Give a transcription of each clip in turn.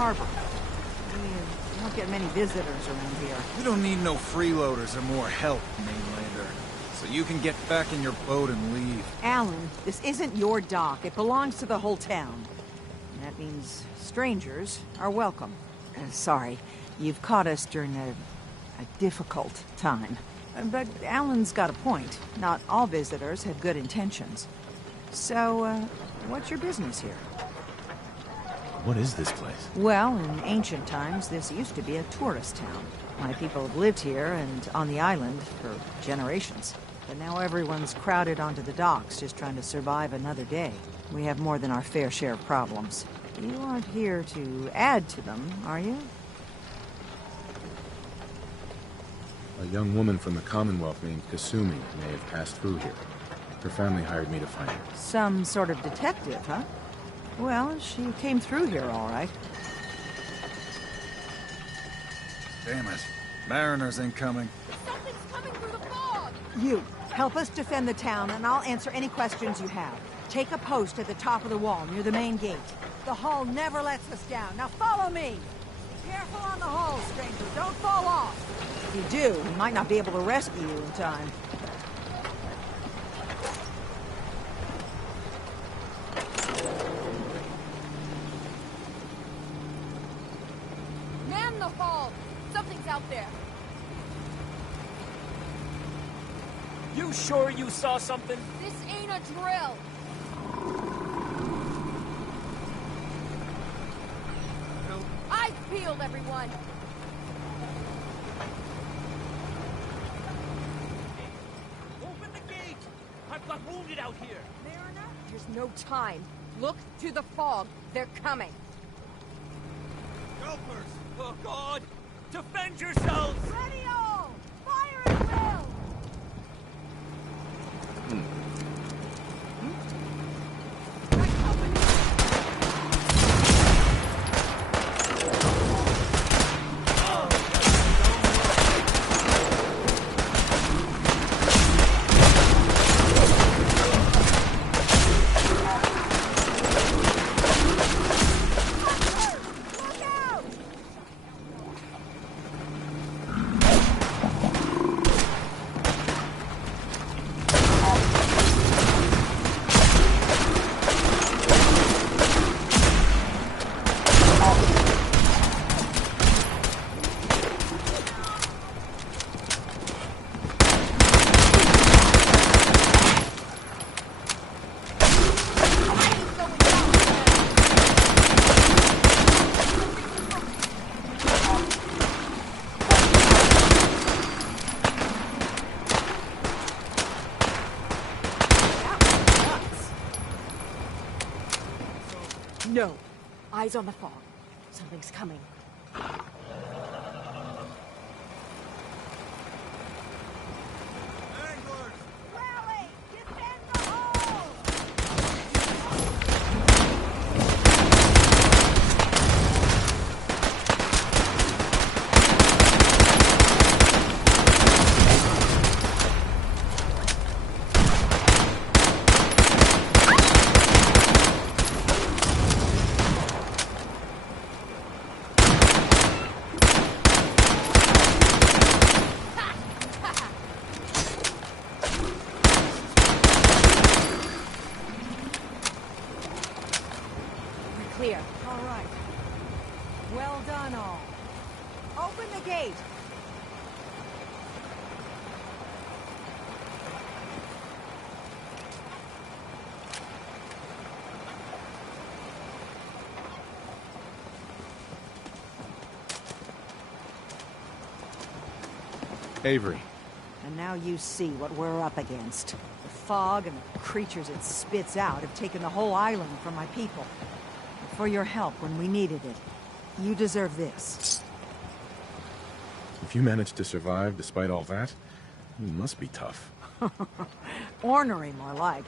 harbor. We don't get many visitors around here. We don't need no freeloaders or more help, mainlander. So you can get back in your boat and leave. Alan, this isn't your dock. It belongs to the whole town. And that means strangers are welcome. Sorry, you've caught us during a difficult time. But Alan's got a point. Not all visitors have good intentions. So, what's your business here? What is this place? Well, in ancient times, this used to be a tourist town. My people have lived here and on the island for generations. But now everyone's crowded onto the docks, just trying to survive another day. We have more than our fair share of problems. You aren't here to add to them, are you? A young woman from the Commonwealth named Kasumi may have passed through here. Her family hired me to find her. Some sort of detective, huh? Well, she came through here all right. Damn it. Mariners incoming. Something's coming through the fog! You, help us defend the town, and I'll answer any questions you have. Take a post at the top of the wall, near the main gate. The hull never lets us down. Now follow me! Be careful on the hull, stranger. Don't fall off! If you do, we might not be able to rescue you in time. Man the fog! Something's out there! You sure you saw something? This ain't a drill! Eyes peeled, everyone! Open the gate! I've got wounded out here! Mariner, there's no time. Look to the fog. They're coming. Helpers! Oh, God! Defend yourselves! Ready all! Fire at will! No. Eyes on the fog. Something's coming. Rally! Defend the hull! Clear. All right. Well done, all. Open the gate. Avery. And now you see what we're up against. The fog and the creatures it spits out have taken the whole island from my people. For your help when we needed it. You deserve this. If you managed to survive despite all that, you must be tough. Ornery, more like.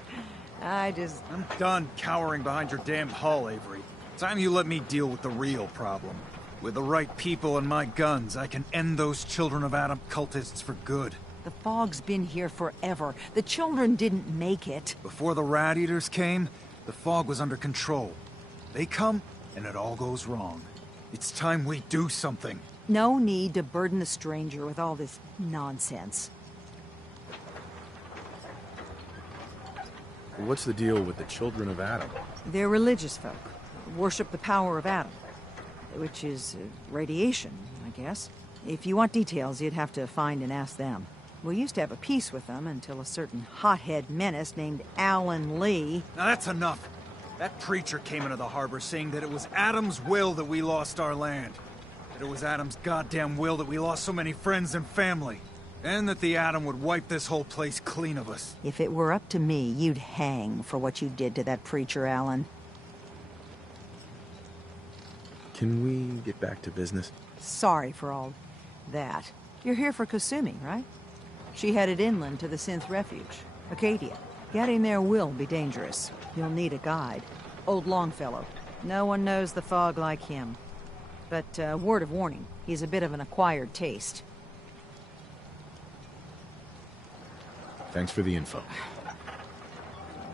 I'm done cowering behind your damned hull, Avery. Time you let me deal with the real problem. With the right people and my guns, I can end those Children of Adam cultists for good. The fog's been here forever. The children didn't make it. Before the Rat Eaters came, the fog was under control. They come, and it all goes wrong. It's time we do something. No need to burden the stranger with all this nonsense. What's the deal with the children of Adam? They're religious folk. Worship the power of Adam. Which is radiation, I guess. If you want details, you'd have to find and ask them. We used to have a peace with them until a certain hothead menace named Alan Lee... Now that's enough. That preacher came into the harbor saying that it was Adam's will that we lost our land. That it was Adam's goddamn will that we lost so many friends and family. And that the Adam would wipe this whole place clean of us. If it were up to me, you'd hang for what you did to that preacher, Alan. Can we get back to business? Sorry for all that. You're here for Kasumi, right? She headed inland to the Synth Refuge, Acadia. Getting there will be dangerous. You'll need a guide. Old Longfellow. No one knows the fog like him. But, word of warning, he's a bit of an acquired taste. Thanks for the info.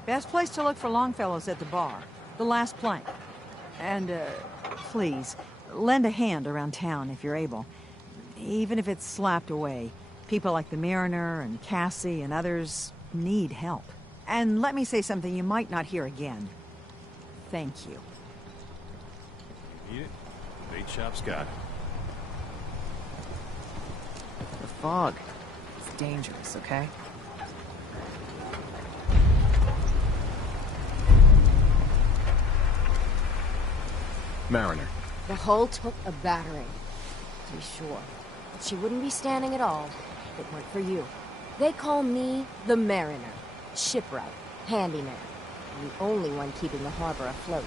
Best place to look for Longfellow's at the bar. The last plank. And, please, lend a hand around town if you're able. Even if it's slapped away. People like the Mariner and Cassie and others need help. And let me say something you might not hear again. Thank you. Eat it. Bait shop's got it. The fog. It's dangerous, okay? Mariner. The hull took a battering, to be sure. But she wouldn't be standing at all if it weren't for you. They call me the Mariner. Shipwright, handyman. I'm the only one keeping the harbor afloat.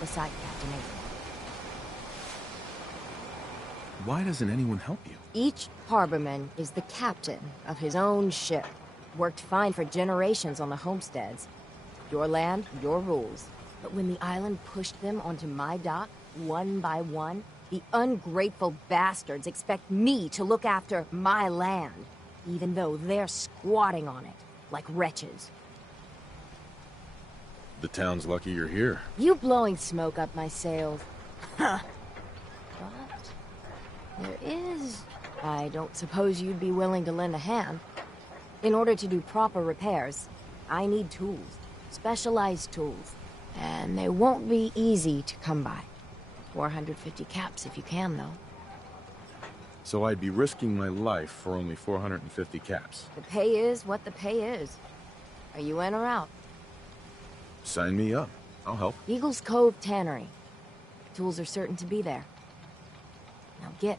Beside Captain Avery. Why doesn't anyone help you? Each harborman is the captain of his own ship. Worked fine for generations on the homesteads. Your land, your rules. But when the island pushed them onto my dock, one by one, the ungrateful bastards expect me to look after my land, even though they're squatting on it, like wretches. The town's lucky you're here. You blowing smoke up my sails. Huh. But there is... I don't suppose you'd be willing to lend a hand. In order to do proper repairs, I need tools. Specialized tools. And they won't be easy to come by. 450 caps if you can, though. So I'd be risking my life for only 450 caps. The pay is what the pay is. Are you in or out? Sign me up. I'll help. Eagles Cove Tannery. Tools are certain to be there. Now get.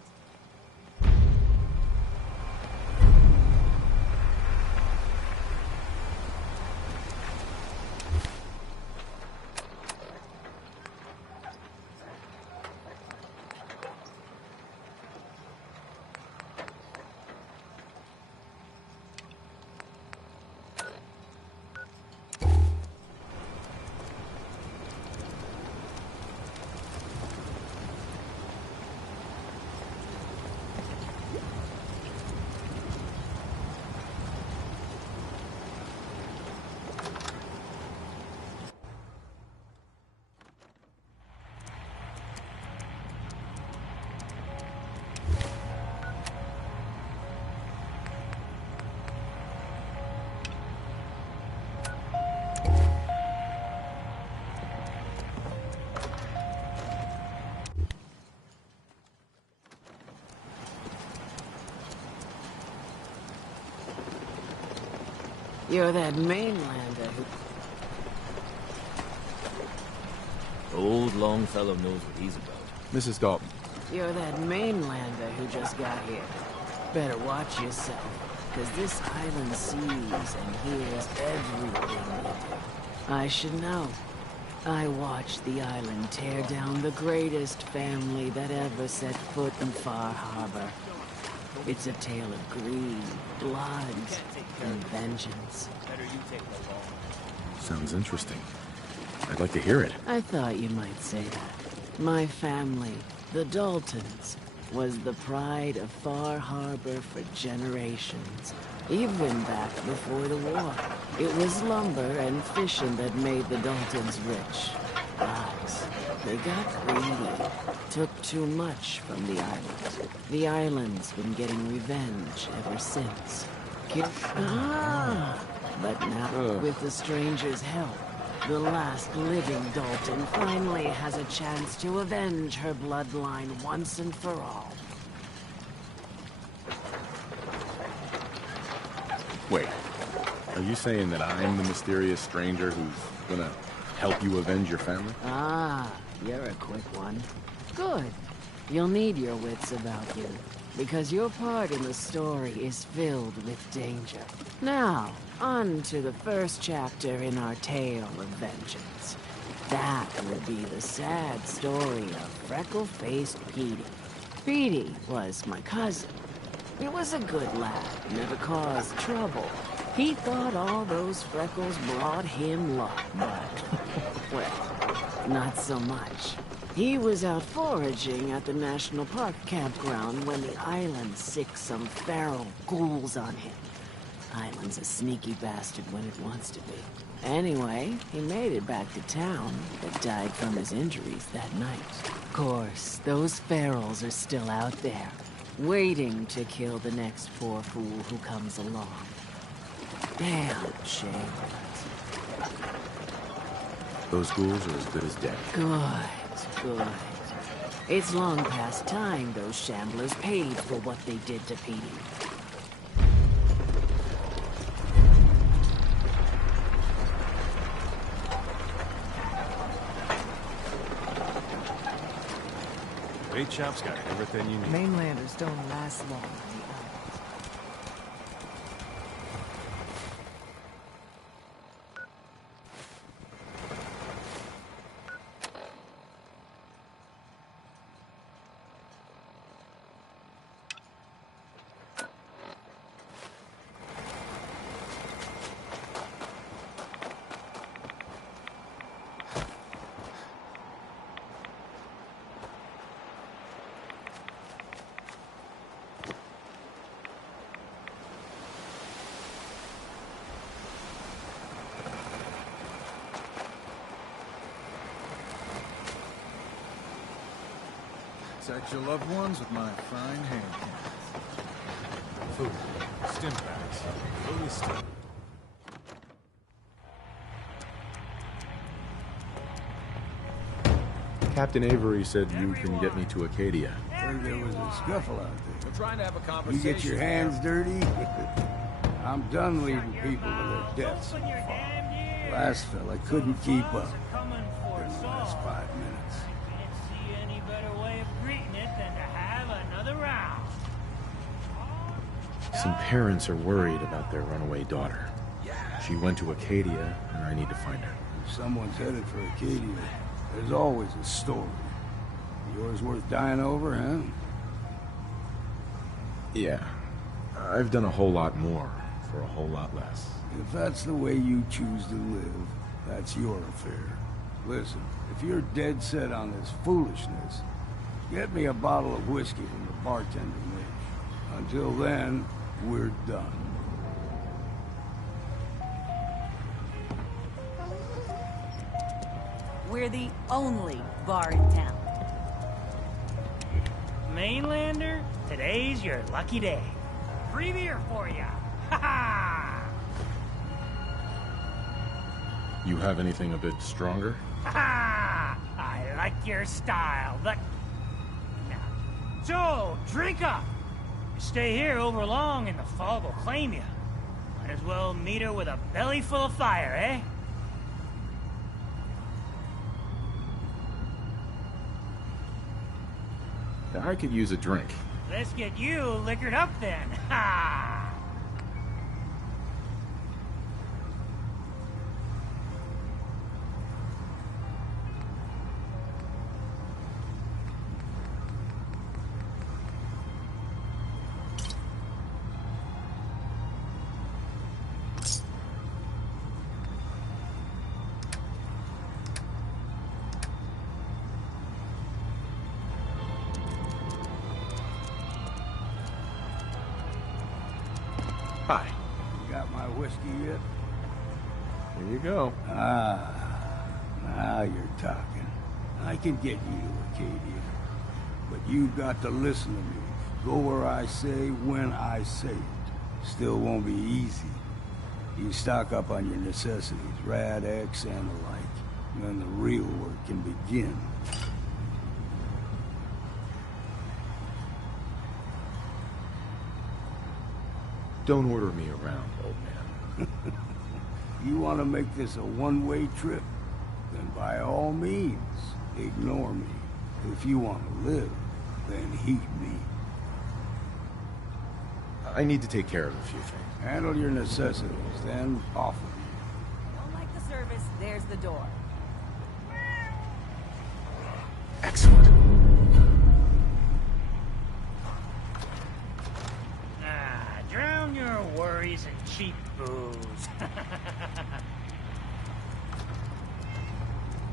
You're that mainlander who... Old Longfellow knows what he's about. Mrs. Dalton. You're that mainlander who just got here. Better watch yourself, because this island sees and hears everything you do. I should know. I watched the island tear down the greatest family that ever set foot in Far Harbor. It's a tale of greed, blood, and vengeance. Sounds interesting. I'd like to hear it. I thought you might say that. My family, the Daltons, was the pride of Far Harbor for generations. Even back before the war. It was lumber and fishing that made the Daltons rich. But They got greedy. Took too much from the island. The island's been getting revenge ever since. But now, with the stranger's help, the last living Dalton finally has a chance to avenge her bloodline once and for all. Wait, are you saying that I'm the mysterious stranger who's gonna help you avenge your family? Ah, you're a quick one. Good. You'll need your wits about you, because your part in the story is filled with danger. Now, on to the first chapter in our tale of vengeance. That will be the sad story of freckle-faced Petey. Petey was my cousin. He was a good lad, never caused trouble. He thought all those freckles brought him luck, but, well, not so much. He was out foraging at the National Park campground when the island sicked some feral ghouls on him. Island's a sneaky bastard when it wants to be. Anyway, he made it back to town, but died from his injuries that night. Of course, those ferals are still out there, waiting to kill the next poor fool who comes along. Damn shame. Those ghouls are as good as dead. Good. It's long past time those shamblers paid for what they did to Petey. Bait shop's got everything you need. Mainlanders don't last long on the island. Protect your loved ones with my fine hand. Food. Stim packs. Fully stim. Captain Avery said you can get me to Acadia. Heard there was a scuffle out there. We're trying to have a You conversation. get your hands dirty? I'm done leaving people to their deaths. Last fella couldn't keep up. In the last 5 minutes. Can't see any better way of greeting it than to have another round. Some parents are worried about their runaway daughter. She went to Acadia, and I need to find her. If someone's headed for Acadia, there's always a story. Yours worth dying over, huh? Yeah. I've done a whole lot more for a whole lot less. If that's the way you choose to live, that's your affair. Listen, if you're dead set on this foolishness, get me a bottle of whiskey from the bartender, Mitch. Until then, we're done. We're the only bar in town. Mainlander, today's your lucky day. Free beer for ya. Ha ha! You have anything a bit stronger? Ha ha! I like your style, but... Now, so, drink up! You stay here over long and the fog will claim you. Might as well meet her with a belly full of fire, eh? I could use a drink. Let's get you liquored up then. Ha! Hi. You got my whiskey yet? Here you go. Ah, now you're talking. I can get you to Acadia. But you've got to listen to me. Go where I say, when I say it. Still won't be easy. You stock up on your necessities, Rad, X, and the like. And then the real work can begin. Don't order me around, old man. You want to make this a one-way trip? Then by all means, ignore me. If you want to live, then heed me. I need to take care of a few things. Handle your necessities, then off with you. Don't like the service, there's the door. Excellent. Drown your worries in cheap booze.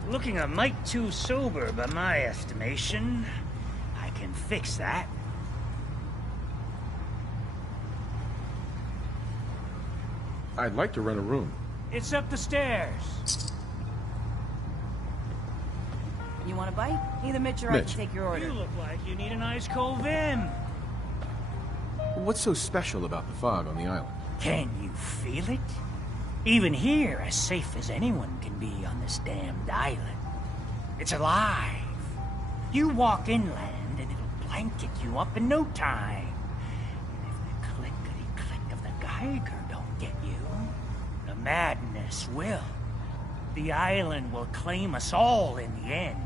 Looking a mite too sober by my estimation. I can fix that. I'd like to rent a room. It's up the stairs. You want a bite? Either Mitch or I Mitch. can take your order. You look like you need an ice cold vim. What's so special about the fog on the island? Can you feel it? Even here, as safe as anyone can be on this damned island. It's alive. You walk inland and it'll blanket you up in no time. And if the clickety-click of the Geiger don't get you, the madness will. The island will claim us all in the end.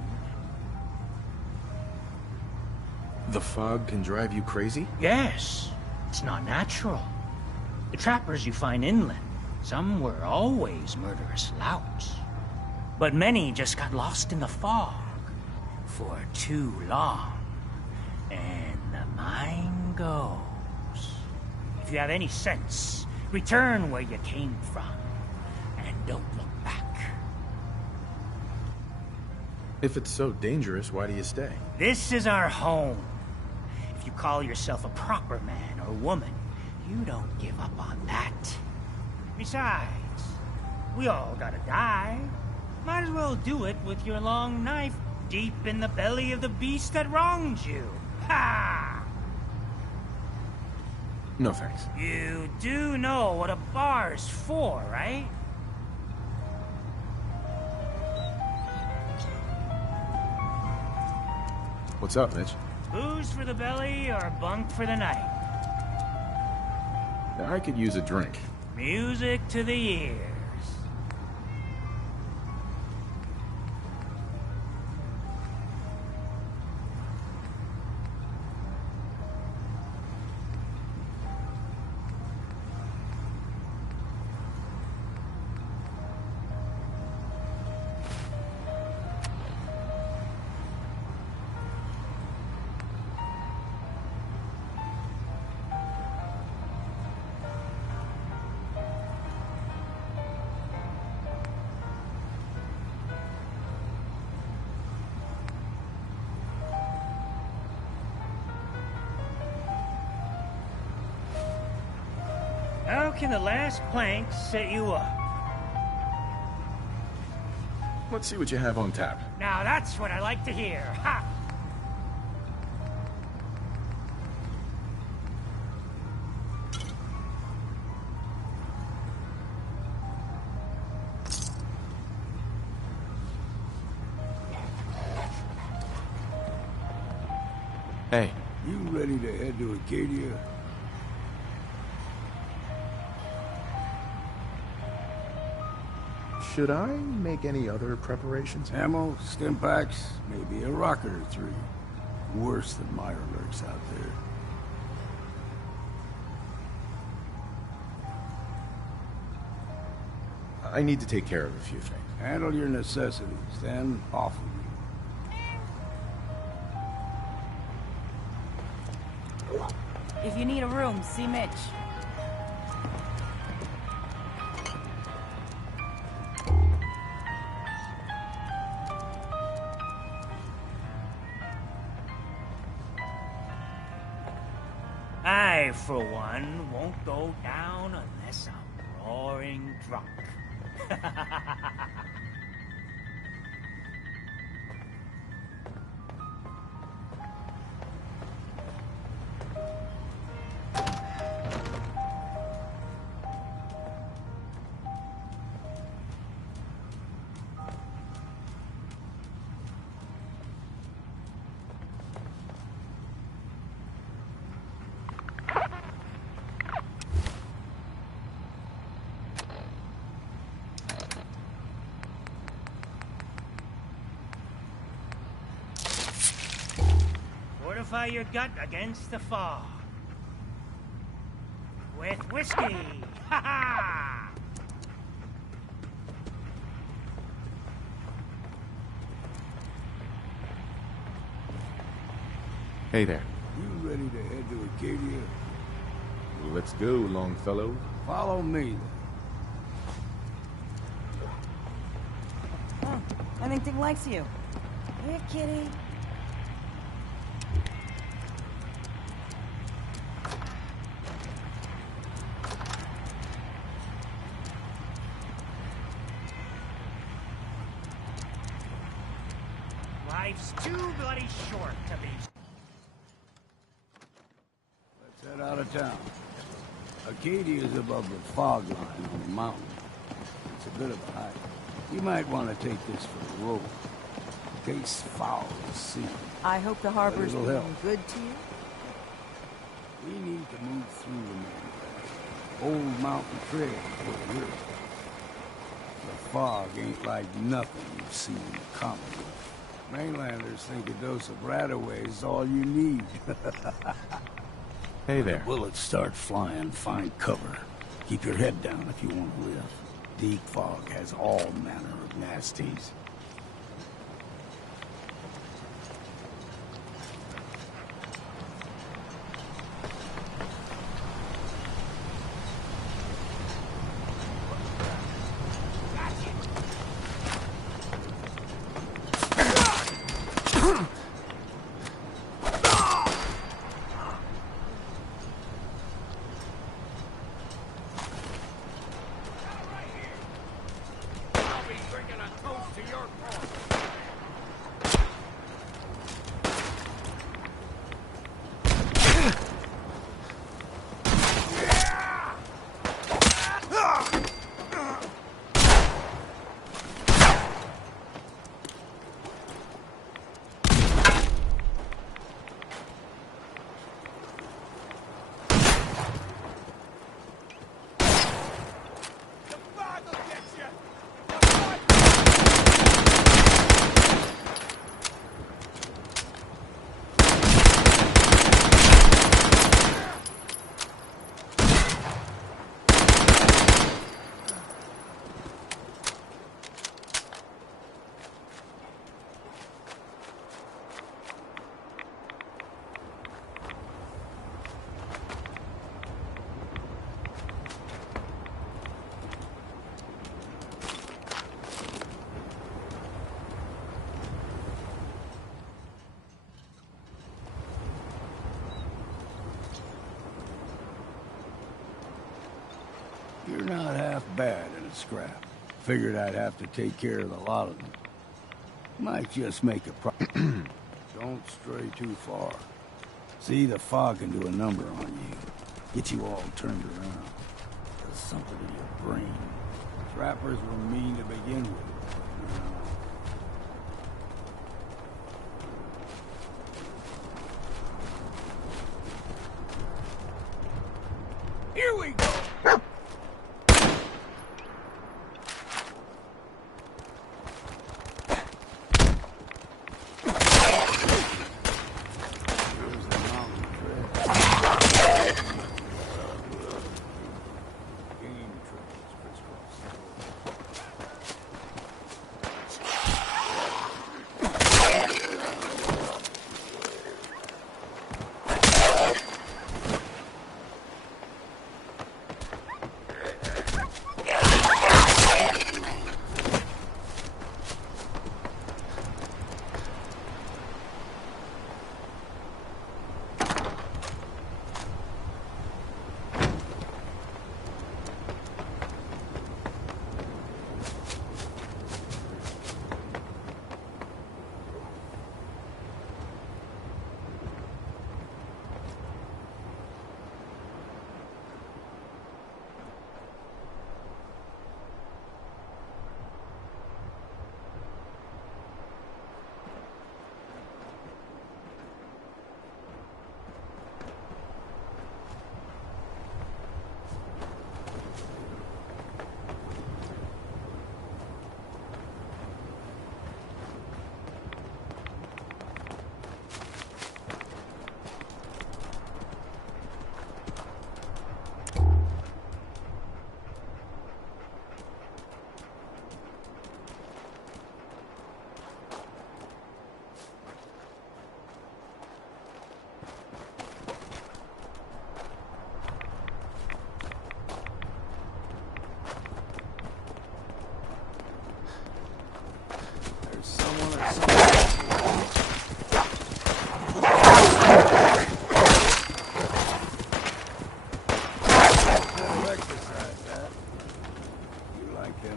The fog can drive you crazy? Yes, it's not natural. The trappers you find inland, some were always murderous louts. But many just got lost in the fog for too long. And the mind goes. If you have any sense, return where you came from. And don't look back. If it's so dangerous, why do you stay? This is our home. If you call yourself a proper man or woman, you don't give up on that. Besides, we all gotta die. Might as well do it with your long knife deep in the belly of the beast that wronged you. Ha! No thanks. You do know what a bar's for, right? What's up, Mitch? Booze for the belly or bunk for the night? I could use a drink. Music to the ears. How can the last plank set you up? Let's see what you have on tap. Now that's what I like to hear. Ha! Hey, You ready to head to Acadia? should I make any other preparations? Ammo, stim packs, maybe a rocket or three. Worse than Meyer lurks out there. I need to take care of a few things. Handle your necessities, then off with you. If you need a room, see Mitch. I, for one, won't go down unless I'm roaring drunk. fortify your gut against the fog. With whiskey! Ha ha! Hey there. You ready to head to Acadia? Well, let's go, Longfellow. Follow me, then. Oh, I think Dick likes you. Here, kitty. Life's too bloody short to be... Let's head out of town. Acadia's above the fog line on the mountain. It's a bit of a hike. You might want to take this for the road. In case foul is seen. I hope the harbor's it'll being help. good to you. We need to move through the main old mountain trail for the river. The fog ain't like nothing you've seen in the Commonwealth. Mainlanders think a dose of Radaway is all you need. Hey there. Bullets start flying, find cover. Keep your head down if you want to live. Deep fog has all manner of nasties. You're not half bad in a scrap. Figured I'd have to take care of the lot of them. Might just make a Don't stray too far. See, the fog can do a number on you. Get you all turned around. Does something to your brain. Trappers were mean to begin with. Here we go!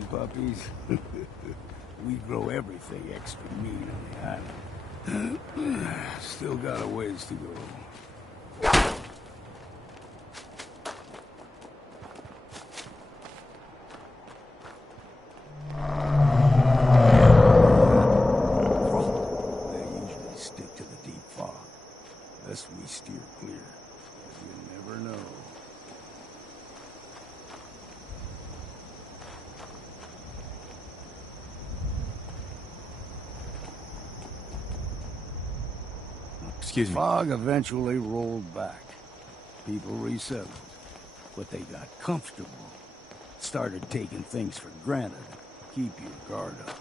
puppies. We grow everything extra mean on the island. Still got a ways to go. They usually stick to the deep fog. Unless we steer clear. You never know. Excuse me. Fog eventually rolled back. People resettled. But they got comfortable. Started taking things for granted. Keep your guard up.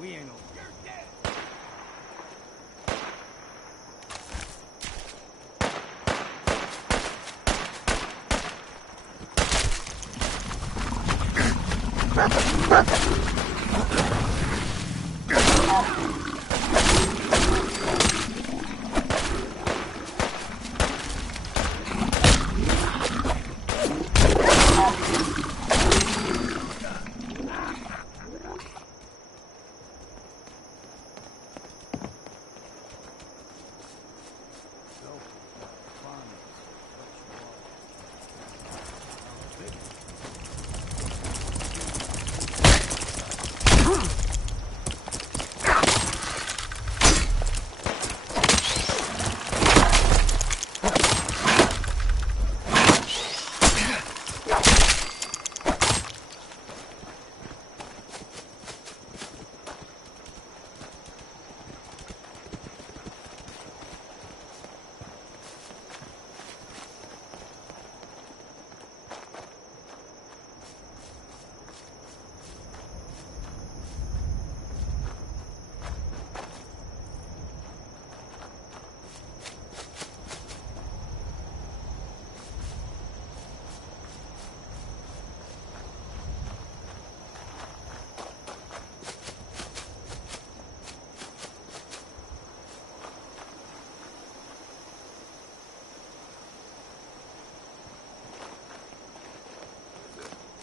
We ain't over. You're dead!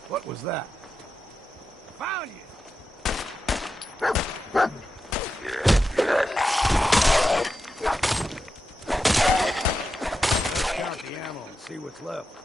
What was that? Found you! Let's count the ammo and see what's left.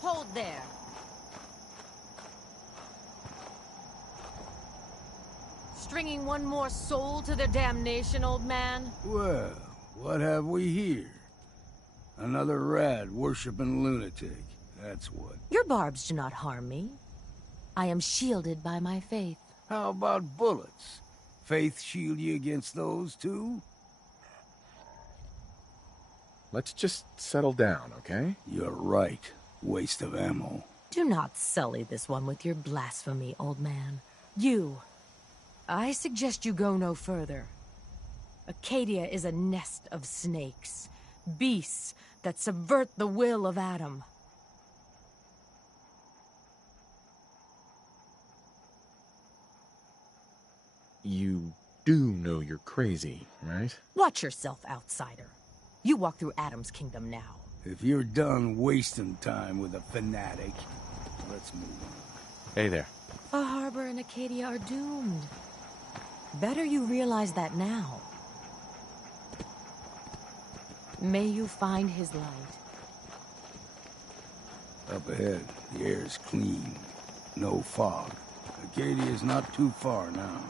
Hold there. Stringing one more soul to their damnation, old man? Well, what have we here? Another rad worshipping lunatic. That's what. Your barbs do not harm me. I am shielded by my faith. How about bullets? Faith shield you against those too? Let's just settle down, okay? You're right. Waste of ammo. Do not sully this one with your blasphemy, old man. I suggest you go no further. Acadia is a nest of snakes, beasts that subvert the will of Adam. You do know you're crazy, right? Watch yourself, outsider. You walk through Adam's kingdom now. If you're done wasting time with a fanatic, let's move on. Hey there. A harbor and Acadia are doomed. Better you realize that now. May you find his light. Up ahead, the air's clean. No fog. Acadia's not too far now.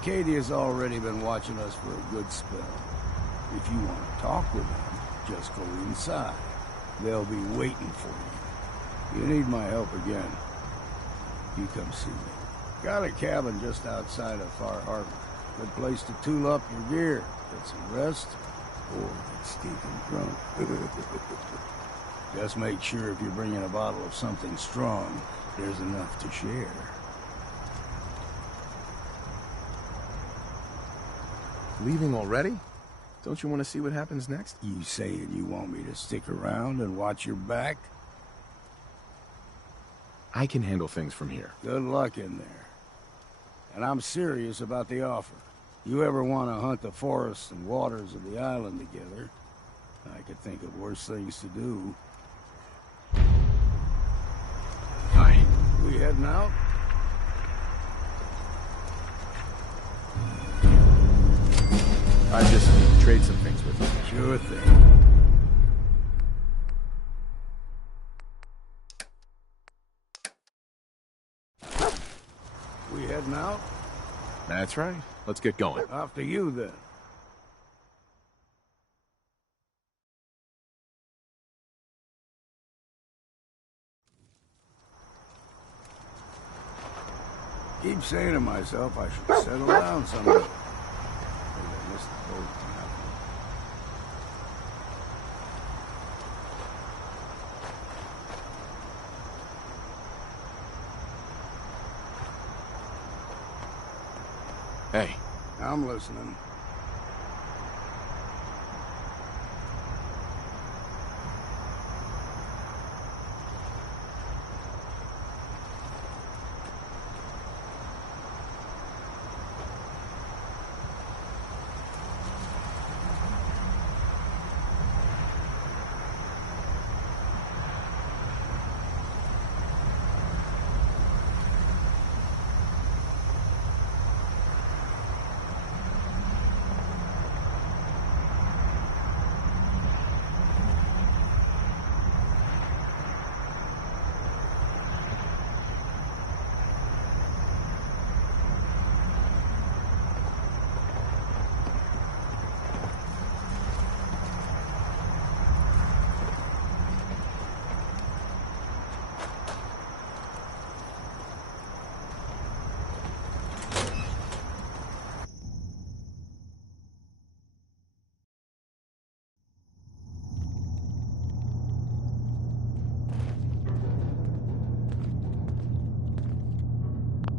Acadia's already been watching us for a good spell. If you want to talk with them, just go inside. They'll be waiting for you. You need my help again, you come see me. Got a cabin just outside of Far Harbor. Good place to tool up your gear, get some rest, or get stinking drunk. Just make sure if you're bringing a bottle of something strong, there's enough to share. Leaving already? Don't you want to see what happens next? You saying you want me to stick around and watch your back? I can handle things from here. Good luck in there. And I'm serious about the offer. You ever want to hunt the forests and waters of the island together, I could think of worse things to do. Hi. We heading out? I just need to trade some things with you. Sure thing. We heading out? That's right. Let's get going. After you, then. Keep saying to myself I should settle down someday. Maybe I missed the boat tonight. Hey. I'm listening.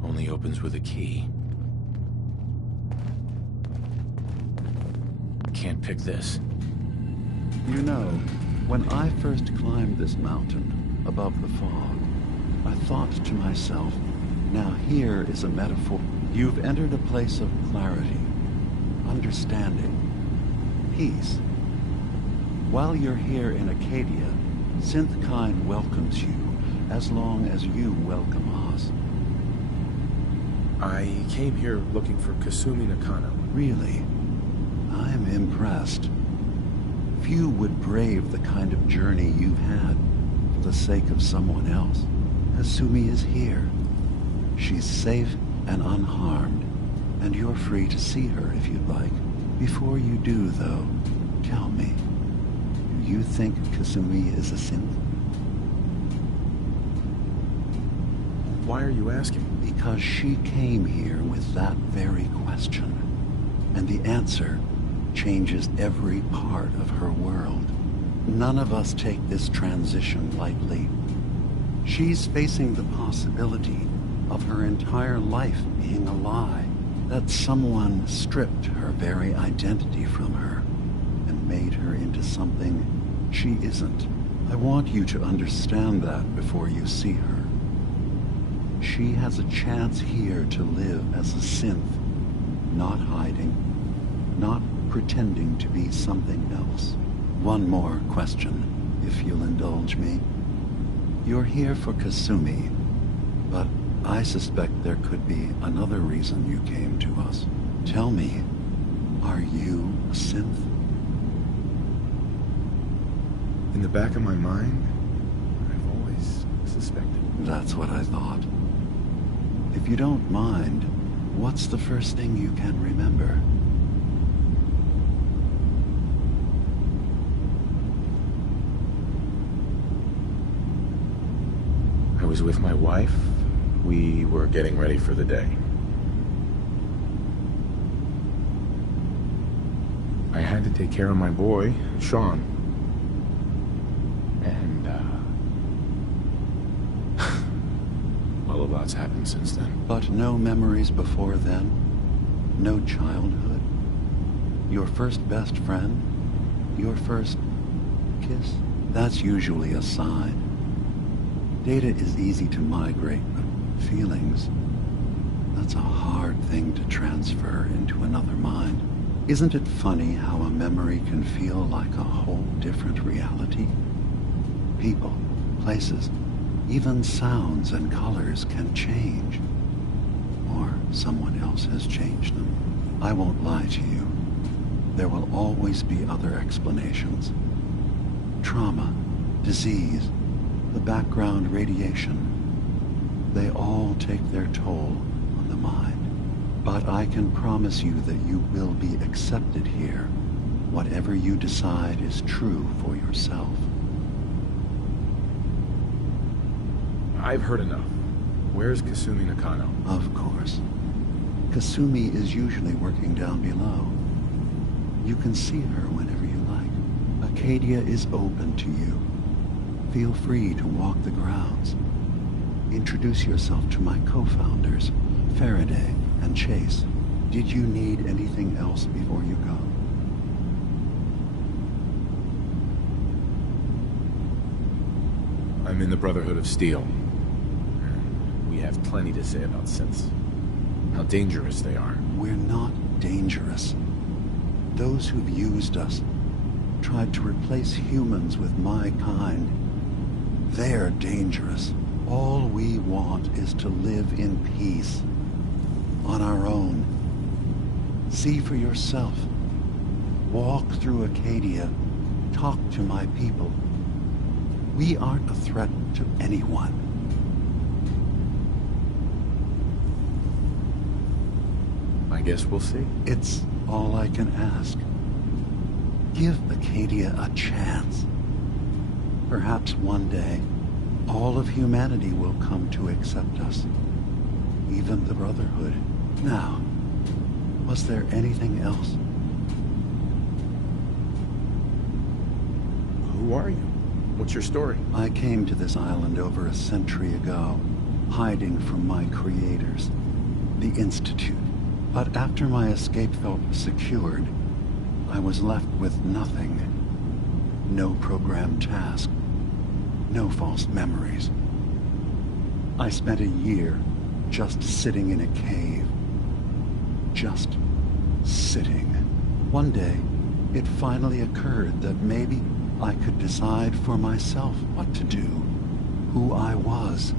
Only opens with a key. Can't pick this. You know, when I first climbed this mountain above the fog, I thought to myself, now here is a metaphor. You've entered a place of clarity, understanding, peace. While you're here in Acadia, Synthkind welcomes you as long as you welcome us. I came here looking for Kasumi Nakano. Really? I'm impressed. Few would brave the kind of journey you've had for the sake of someone else. Kasumi is here. She's safe and unharmed, and you're free to see her if you'd like. Before you do, though, tell me, do you think Kasumi is a synth? Why are you asking? Because she came here with that very question, and the answer changes every part of her world. None of us take this transition lightly. She's facing the possibility of her entire life being a lie, that someone stripped her very identity from her and made her into something she isn't. I want you to understand that before you see her. She has a chance here to live as a synth, not hiding, not pretending to be something else. One more question, if you'll indulge me. You're here for Kasumi, but I suspect there could be another reason you came to us. Tell me, are you a synth? In the back of my mind, I've always suspected. That's what I thought. If you don't mind, What's the first thing you can remember? I was with my wife. We were getting ready for the day. I had to take care of my boy, Sean. And, well, a lot's happened since then. But no memories before then? No childhood? Your first best friend? Your first kiss? That's usually a sign. Data is easy to migrate, but feelings, that's a hard thing to transfer into another mind. Isn't it funny how a memory can feel like a whole different reality? People, places, even sounds and colors can change. Or someone else has changed them. I won't lie to you. There will always be other explanations. Trauma, disease, the background radiation, they all take their toll on the mind. But I can promise you that you will be accepted here. Whatever you decide is true for yourself. I've heard enough. Where's Kasumi Nakano? Of course. Kasumi is usually working down below. You can see her whenever you like. Acadia is open to you. Feel free to walk the grounds. Introduce yourself to my co-founders, Faraday and Chase. Did you need anything else before you go? I'm in the Brotherhood of Steel. We have plenty to say about synths. How dangerous they are. We're not dangerous. Those who've used us, tried to replace humans with my kind, they're dangerous. All we want is to live in peace. On our own. See for yourself. Walk through Acadia. Talk to my people. We aren't a threat to anyone. I guess we'll see. It's all I can ask. Give Acadia a chance. Perhaps one day, all of humanity will come to accept us. Even the Brotherhood. Now, was there anything else? Who are you? What's your story? I came to this island over a century ago, hiding from my creators, the Institute. But after my escape felt secured, I was left with nothing. No programmed task. No false memories. I spent a year just sitting in a cave. Just sitting. One day, it finally occurred that maybe I could decide for myself what to do, who I was.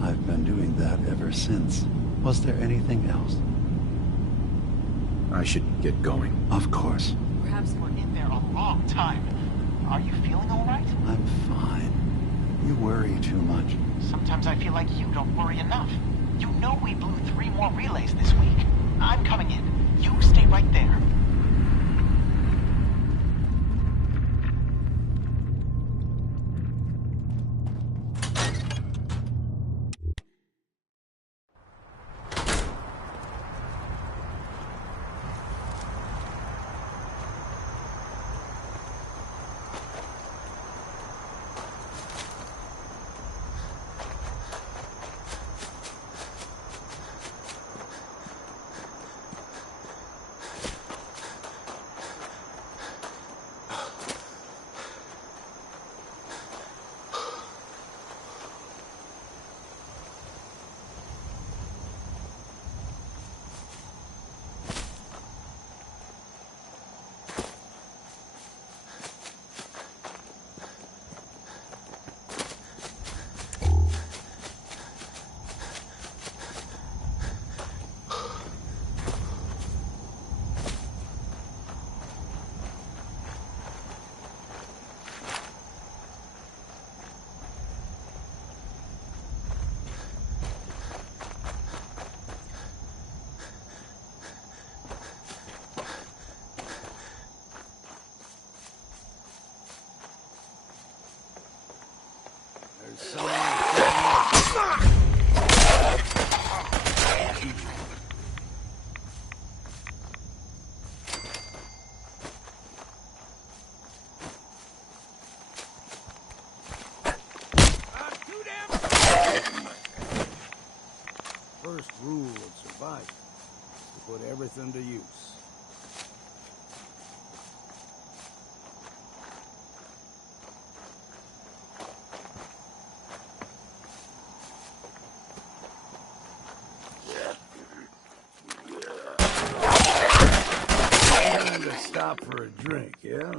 I've been doing that ever since. Was there anything else? I should get going. Of course. Perhaps we're in there a long time. Are you feeling all right? I'm fine. You worry too much. Sometimes I feel like you don't worry enough. You know we blew 3 more relays this week. I'm coming in. You stay right there. There's someone... First rule of survival is to put everything to use. Time to stop for a drink, yeah?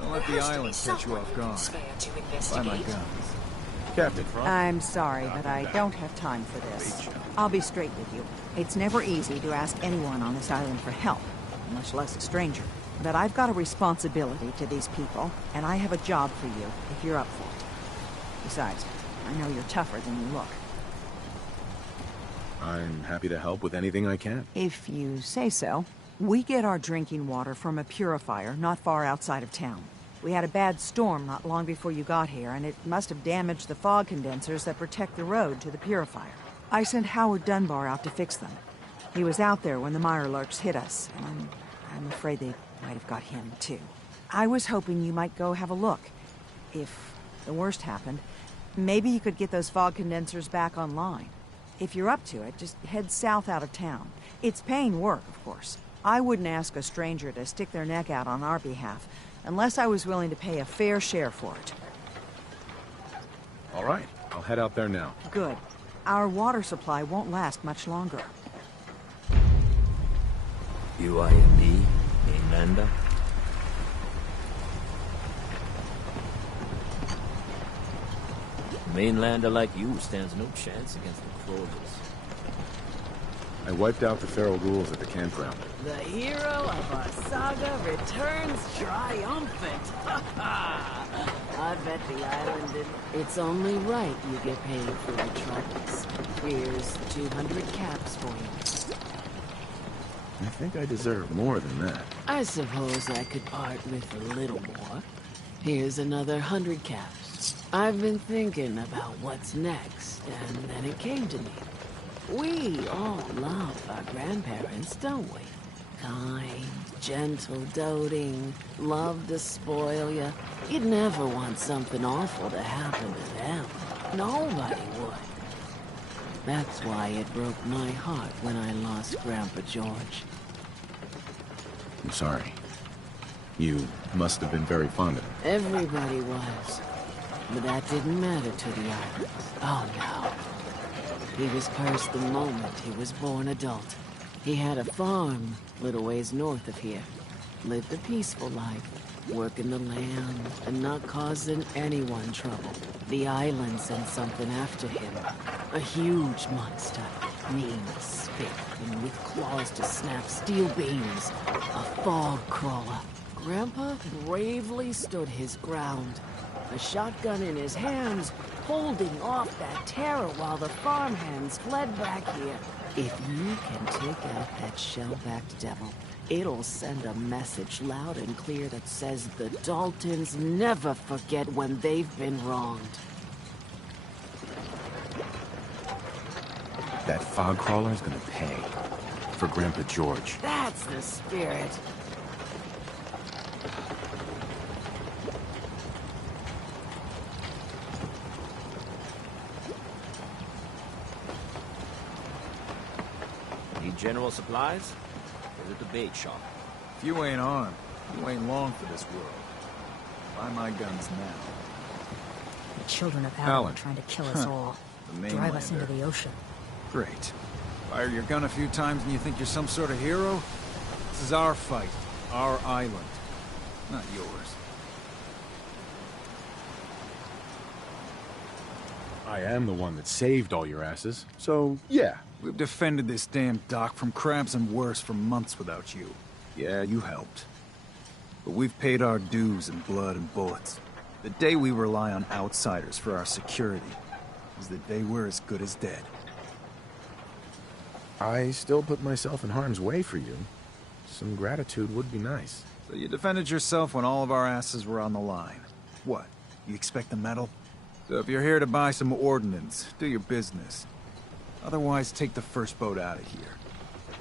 Don't let the island catch you off guard. Buy my guns. Captain. I'm sorry, but I don't have time for this. I'll be straight with you. It's never easy to ask anyone on this island for help, much less a stranger. But I've got a responsibility to these people, and I have a job for you, if you're up for it. Besides, I know you're tougher than you look. I'm happy to help with anything I can. If you say so. We get our drinking water from a purifier not far outside of town. We had a bad storm not long before you got here, and it must have damaged the fog condensers that protect the road to the purifier. I sent Howard Dunbar out to fix them. He was out there when the Mirelurks hit us, and I'm afraid they might have got him, too. I was hoping you might go have a look. If the worst happened, maybe you could get those fog condensers back online. If you're up to it, just head south out of town. It's paying work, of course. I wouldn't ask a stranger to stick their neck out on our behalf, unless I was willing to pay a fair share for it. All right, I'll head out there now. Good. Our water supply won't last much longer. You are indeed Mainlander? A Mainlander like you stands no chance against the Crawlers. I wiped out the feral ghouls at the campground. The hero of our saga returns triumphant. I bet the island did. It's only right you get paid for your troubles. Here's 200 caps for you. I think I deserve more than that. I suppose I could part with a little more. Here's another 100 caps. I've been thinking about what's next, and then it came to me. We all love our grandparents, don't we? Kind, gentle, doting, love to spoil you. You'd never want something awful to happen to them. Nobody would. That's why it broke my heart when I lost Grandpa George. I'm sorry. You must have been very fond of him. Everybody was. But that didn't matter to the Islands. Oh, no. He was cursed the moment he was born adult. He had a farm, little ways north of here. Lived a peaceful life, working the land and not causing anyone trouble. The island sent something after him. A huge monster, mean, spit, and with claws to snap steel beams. A fog crawler. Grandpa bravely stood his ground. A shotgun in his hands, holding off that terror while the farmhands fled back here. If you can take out that shell-backed devil, it'll send a message loud and clear that says the Daltons never forget when they've been wronged. That fog crawler's gonna pay. For Grandpa George. That's the spirit. Need general supplies? Or at the bait shop? If you ain't armed, you ain't long for this world. Buy my guns now. The children of Adam are trying to kill us all. Drive us into the ocean. Great. Fire your gun a few times and you think you're some sort of hero? This is our fight. Our island. Not yours. I am the one that saved all your asses, so yeah. We've defended this damn dock from crabs and worse for months without you. Yeah, you helped. But we've paid our dues in blood and bullets. The day we rely on outsiders for our security is the day we're as good as dead. I still put myself in harm's way for you. Some gratitude would be nice. So you defended yourself when all of our asses were on the line. What? You expect a medal? So if you're here to buy some ordnance, do your business. Otherwise, take the first boat out of here.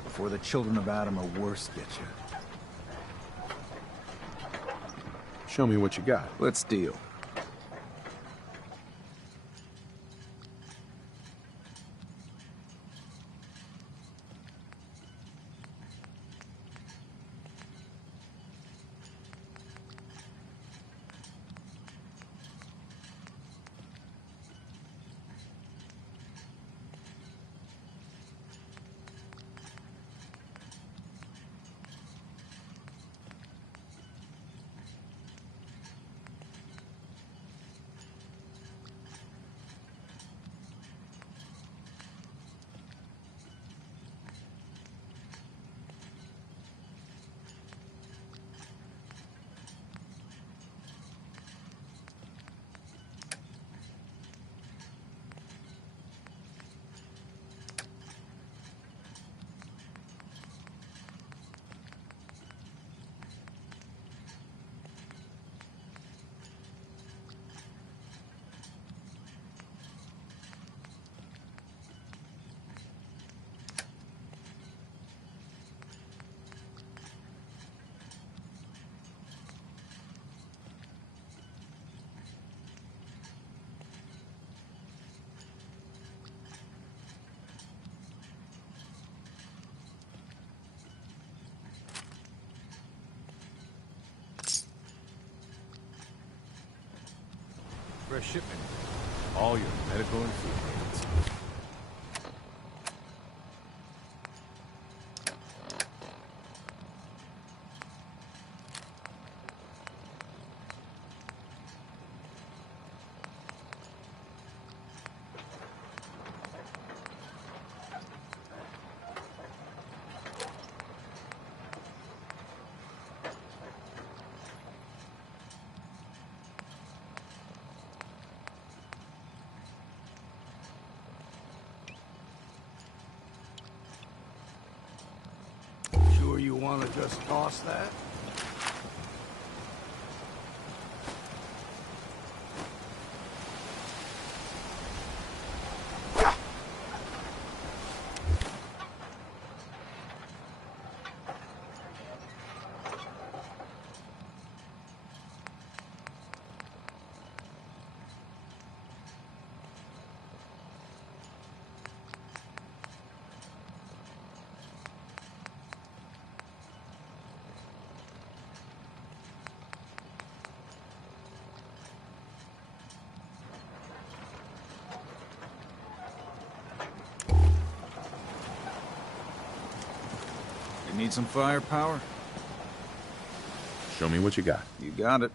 Before the children of Adam or worse get you. Show me what you got. Let's deal. Fresh shipment. All your medical and food needs. Sure you want to just toss that? Need some firepower? Show me what you got. You got it.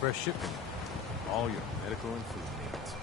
Fresh shipment. All your medical and food needs.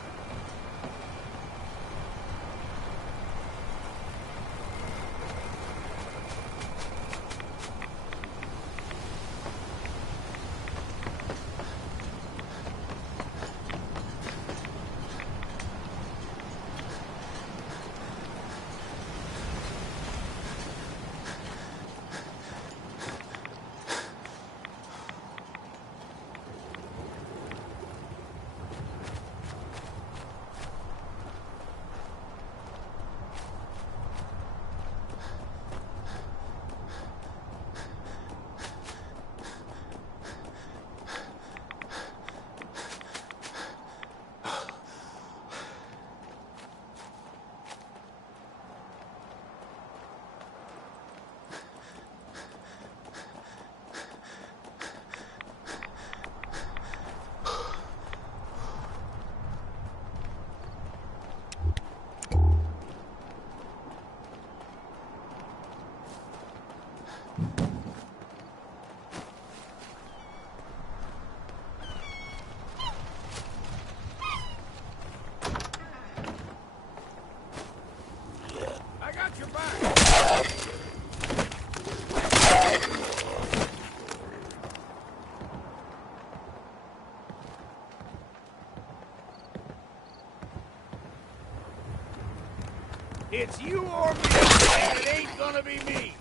It's you or me, and it ain't gonna be me.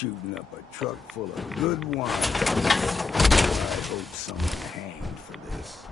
shooting up a truck full of good wine. I hope someone hanged for this.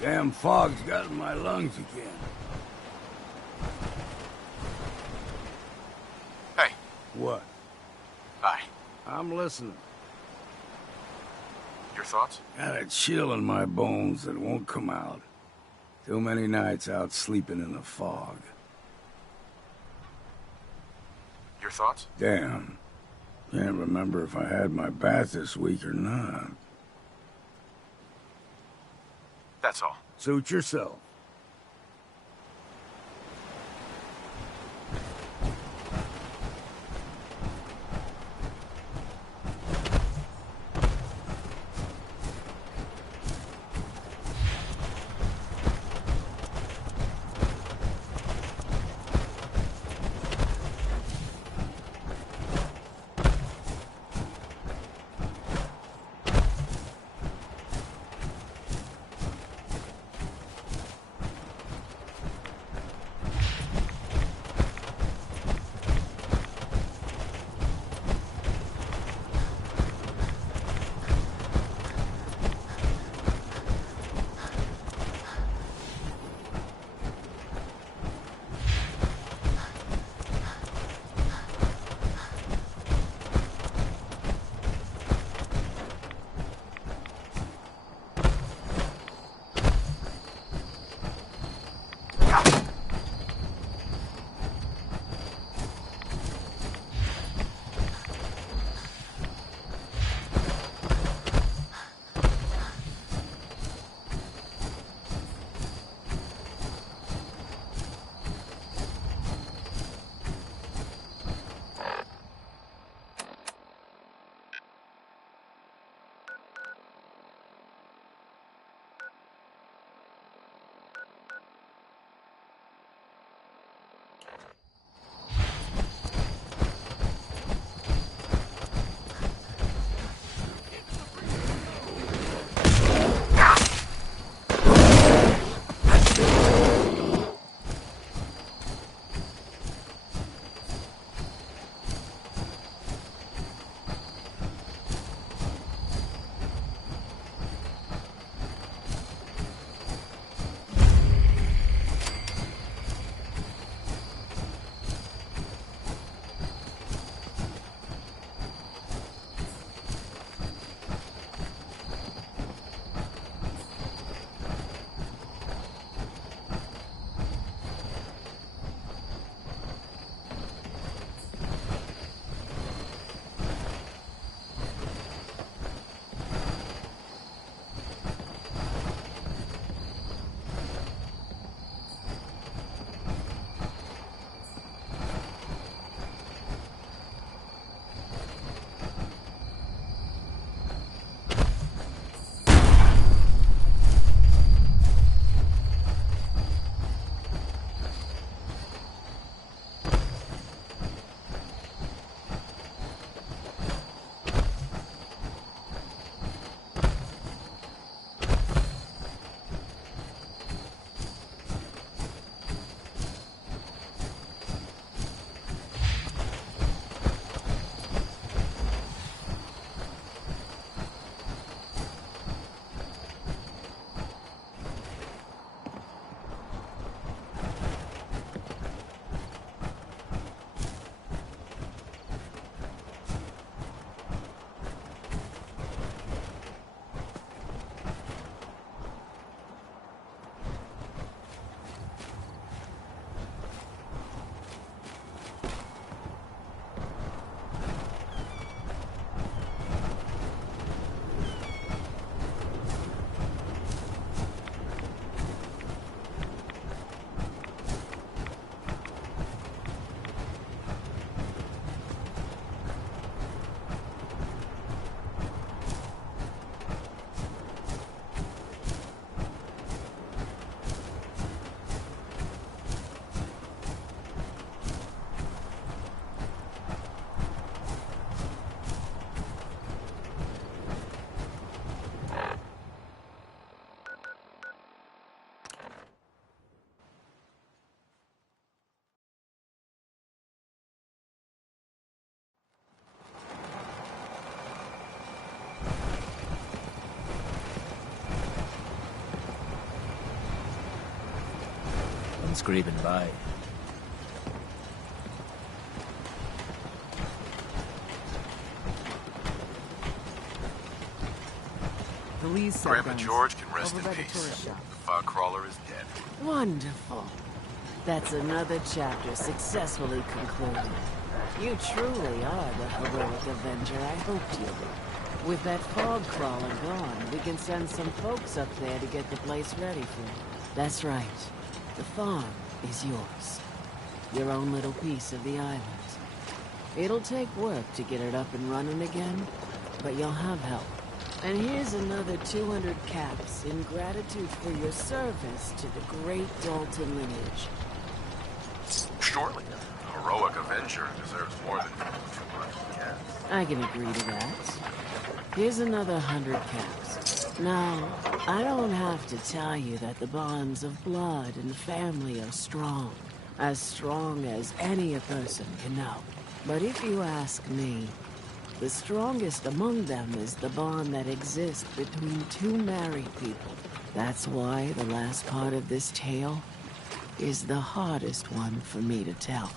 Damn fog's got in my lungs again. Hey. What? Hi. I'm listening. Your thoughts? Got a chill in my bones that won't come out. Too many nights out sleeping in the fog. Your thoughts? Damn. Can't remember if I had my bath this week or not. That's all. Suit yourself. scraping by. Police Grandpa guns. George can rest Over in by the peace. tourist shop. The fog crawler is dead. Wonderful. That's another chapter successfully concluded. You truly are the heroic Avenger I hoped you were. With that fog crawler gone, we can send some folks up there to get the place ready for you. That's right. The farm is yours. Your own little piece of the island. It'll take work to get it up and running again, but you'll have help. And here's another 200 caps in gratitude for your service to the great Dalton lineage. Surely, a heroic Avenger deserves more than 200 cats. I can agree to that. Here's another 100 caps. Now, I don't have to tell you that the bonds of blood and family are strong. As strong as any a person can know. But if you ask me, the strongest among them is the bond that exists between two married people. That's why the last part of this tale is the hardest one for me to tell.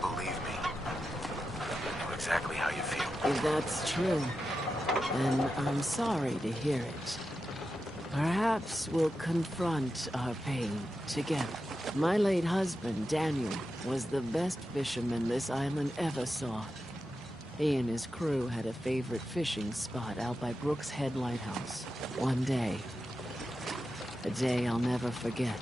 Believe me, I know exactly how you feel. If that's true, then I'm sorry to hear it. Perhaps we'll confront our pain together. My late husband, Daniel, was the best fisherman this island ever saw. He and his crew had a favorite fishing spot out by Brooks Head Lighthouse. One day, a day I'll never forget,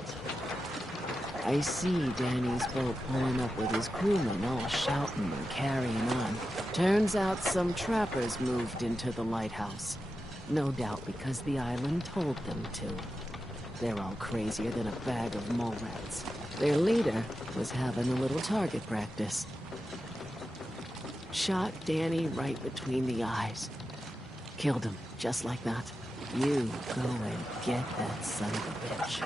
I see Danny's boat pulling up with his crewmen all shouting and carrying on. Turns out some trappers moved into the lighthouse. No doubt because the island told them to. They're all crazier than a bag of mole rats. Their leader was having a little target practice. Shot Danny right between the eyes. Killed him, just like that. You go and get that son of a bitch.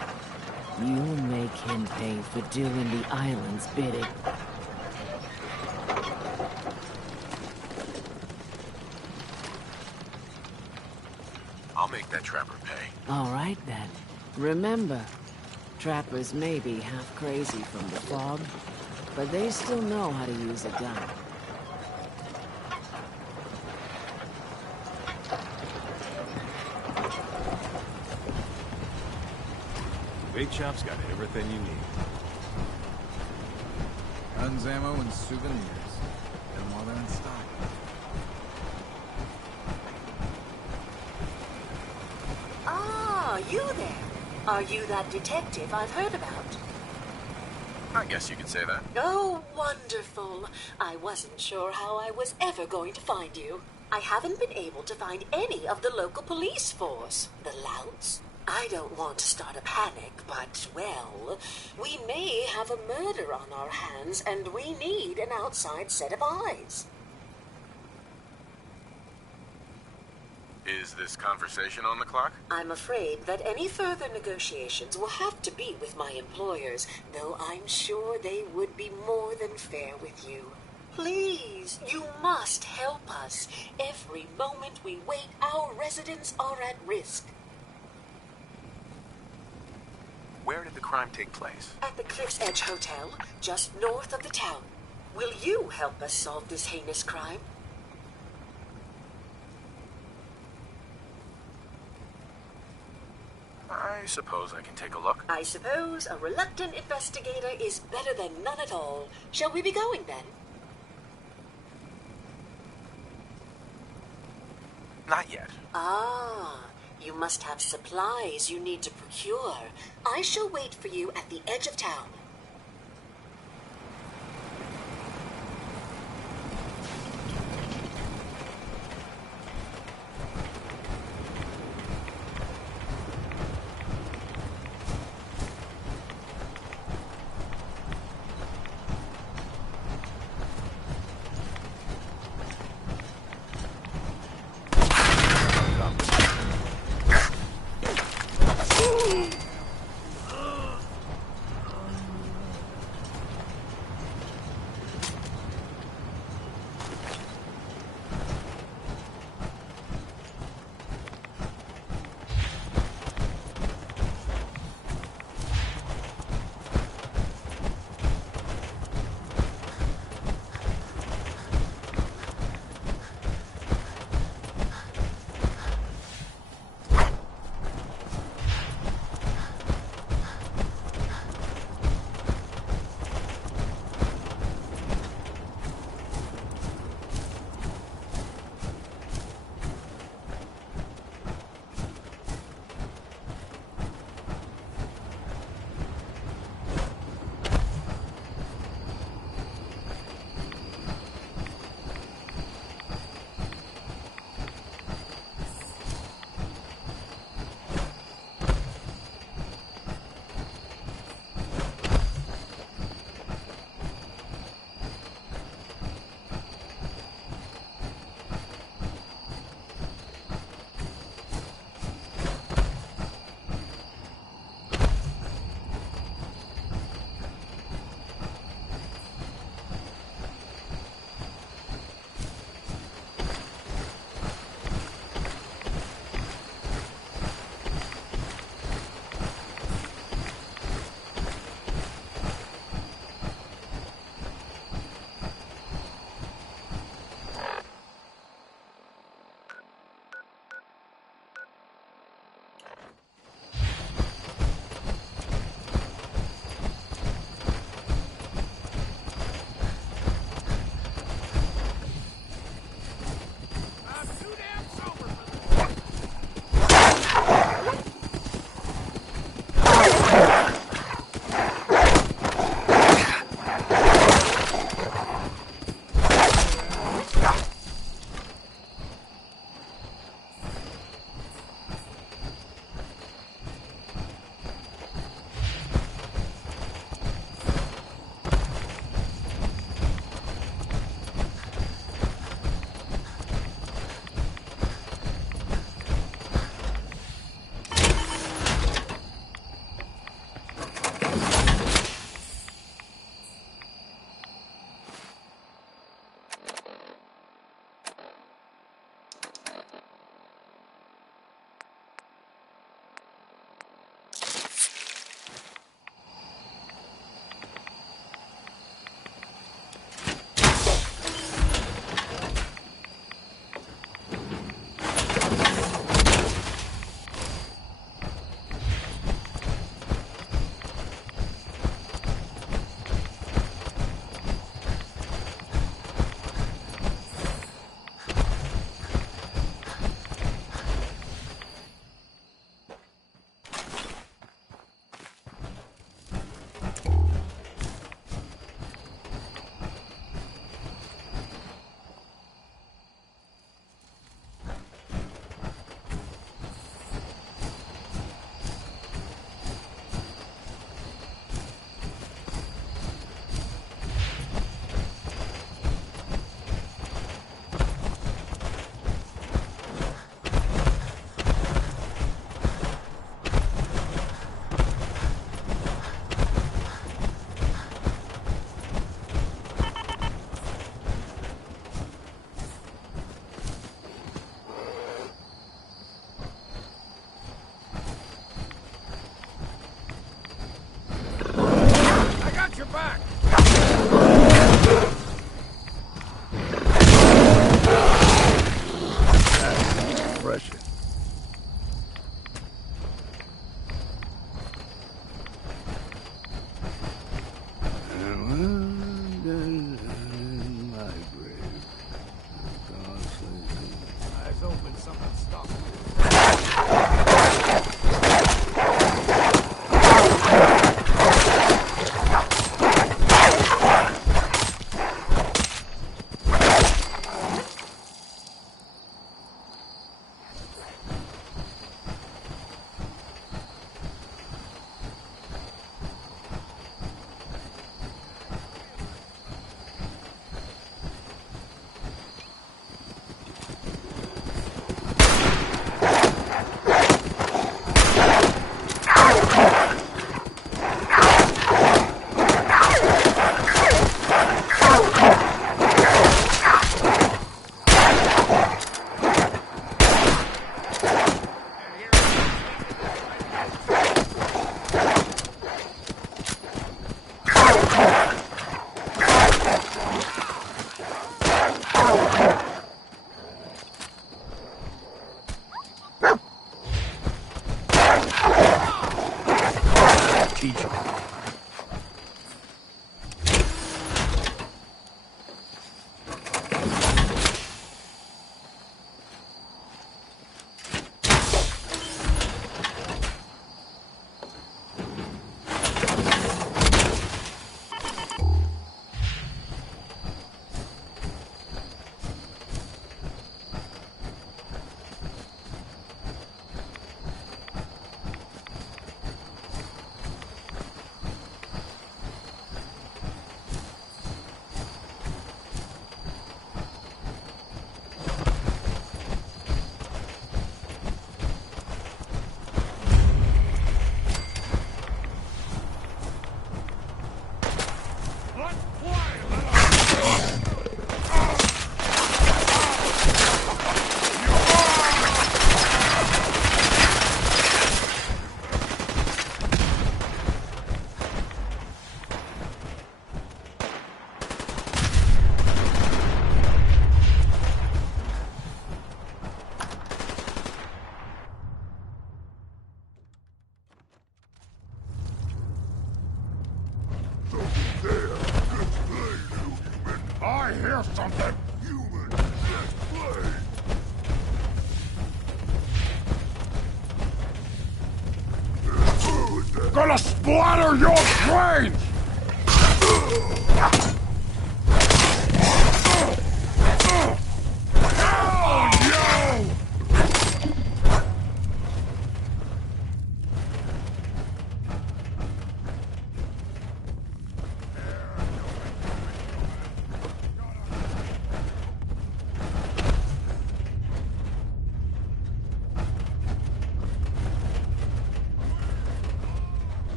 You make him pay for doing the island's bidding. I'll make that trapper pay. All right, then. Remember, trappers may be half crazy from the fog, but they still know how to use a gun. Bait Shop's got everything you need. Guns, ammo, and souvenirs. Get them while they're in stock. Ah, you there. Are you that detective I've heard about? I guess you could say that. Oh, wonderful. I wasn't sure how I was ever going to find you. I haven't been able to find any of the local police force. The louts? I don't want to start a panic, but, well, we may have a murder on our hands, and we need an outside set of eyes. Is this conversation on the clock? I'm afraid that any further negotiations will have to be with my employers, though I'm sure they would be more than fair with you. Please, you must help us. Every moment we wait, our residents are at risk. Where did the crime take place? At the Cliff's Edge Hotel, just north of the town. Will you help us solve this heinous crime? I suppose I can take a look. I suppose a reluctant investigator is better than none at all. Shall we be going, then? Not yet. Ah, you must have supplies you need to procure. I shall wait for you at the edge of town. back! That's pressure. My grave. Eyes open, something stuck. I hear something! Human, let's play! Gonna splatter your brains!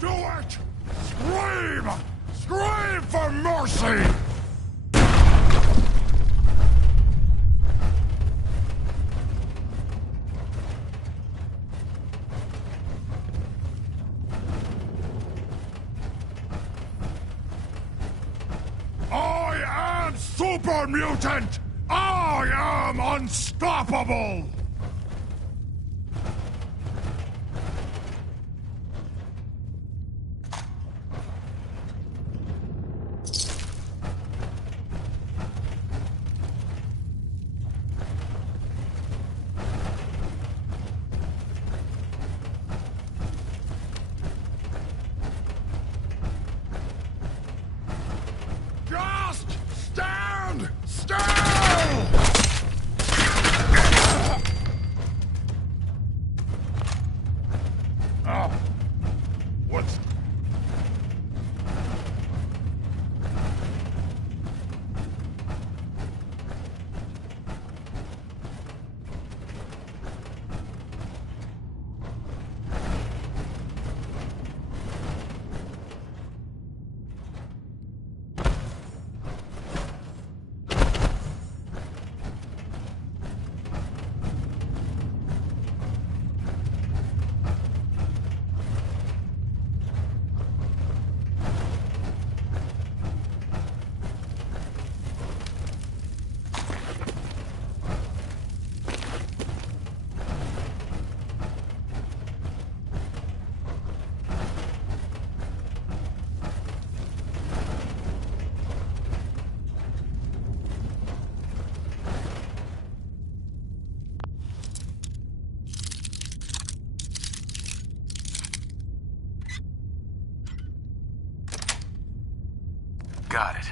Do it! Scream! Scream for mercy! I am super mutant! I am unstoppable! Got it.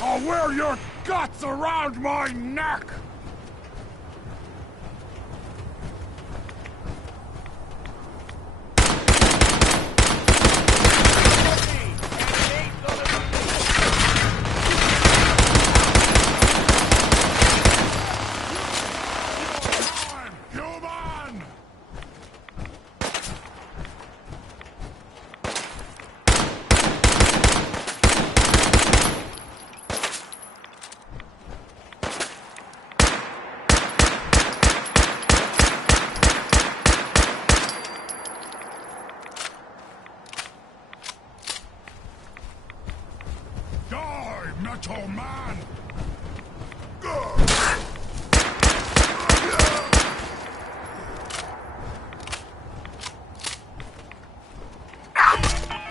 I'll wear your guts around my neck! Metal Man!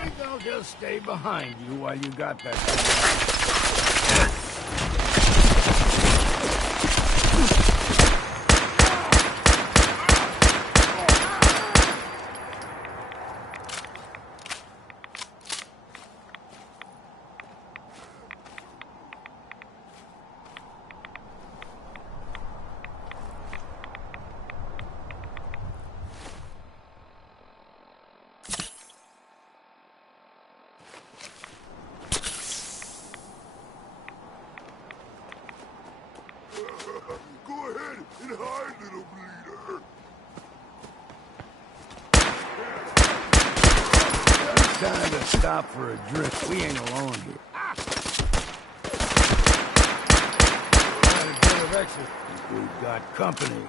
Maybe I'll just stay behind you while you got that. Go ahead and hide, little bleeder. It's time to stop for a drink. We ain't alone here. We've got company.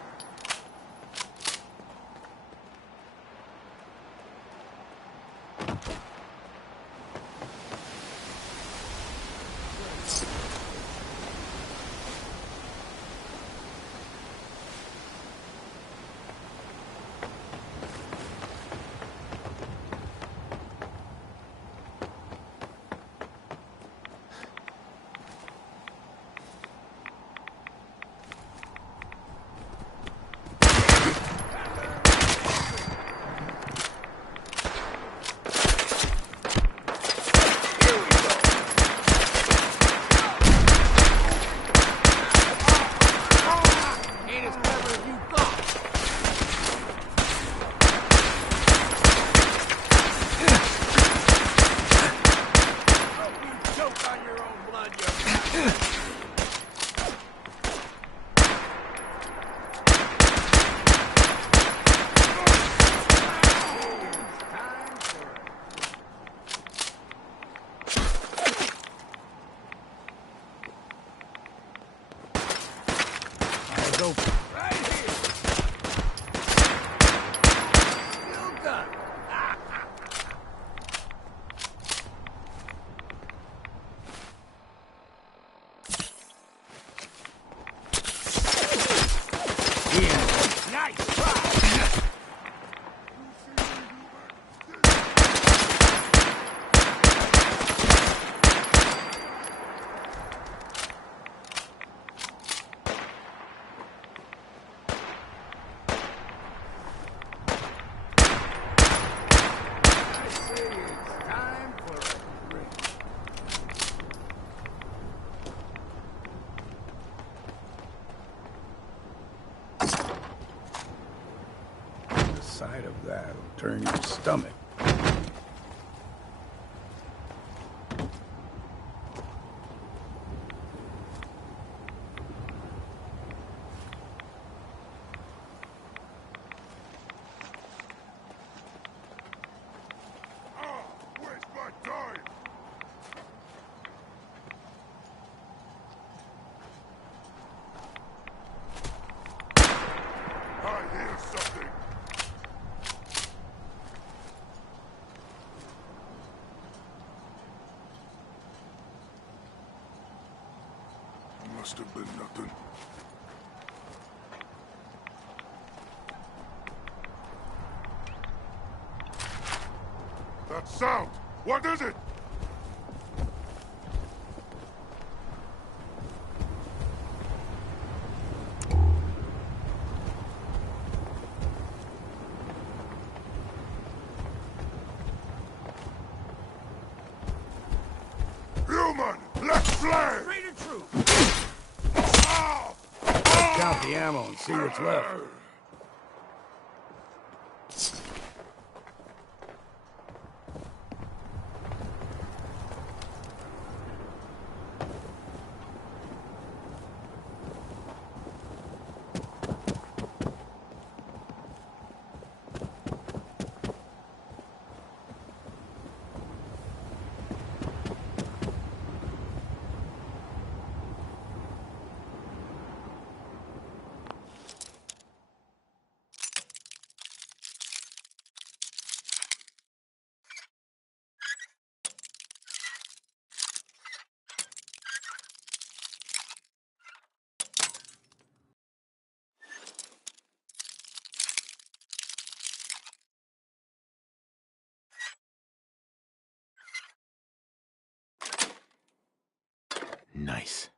Sight of that'll turn your stomach. Waste my time! I hear something! Must have been nothing. That sound! What is it? Human! Let's play! Raider troop! Count the ammo and see what's left. Nice.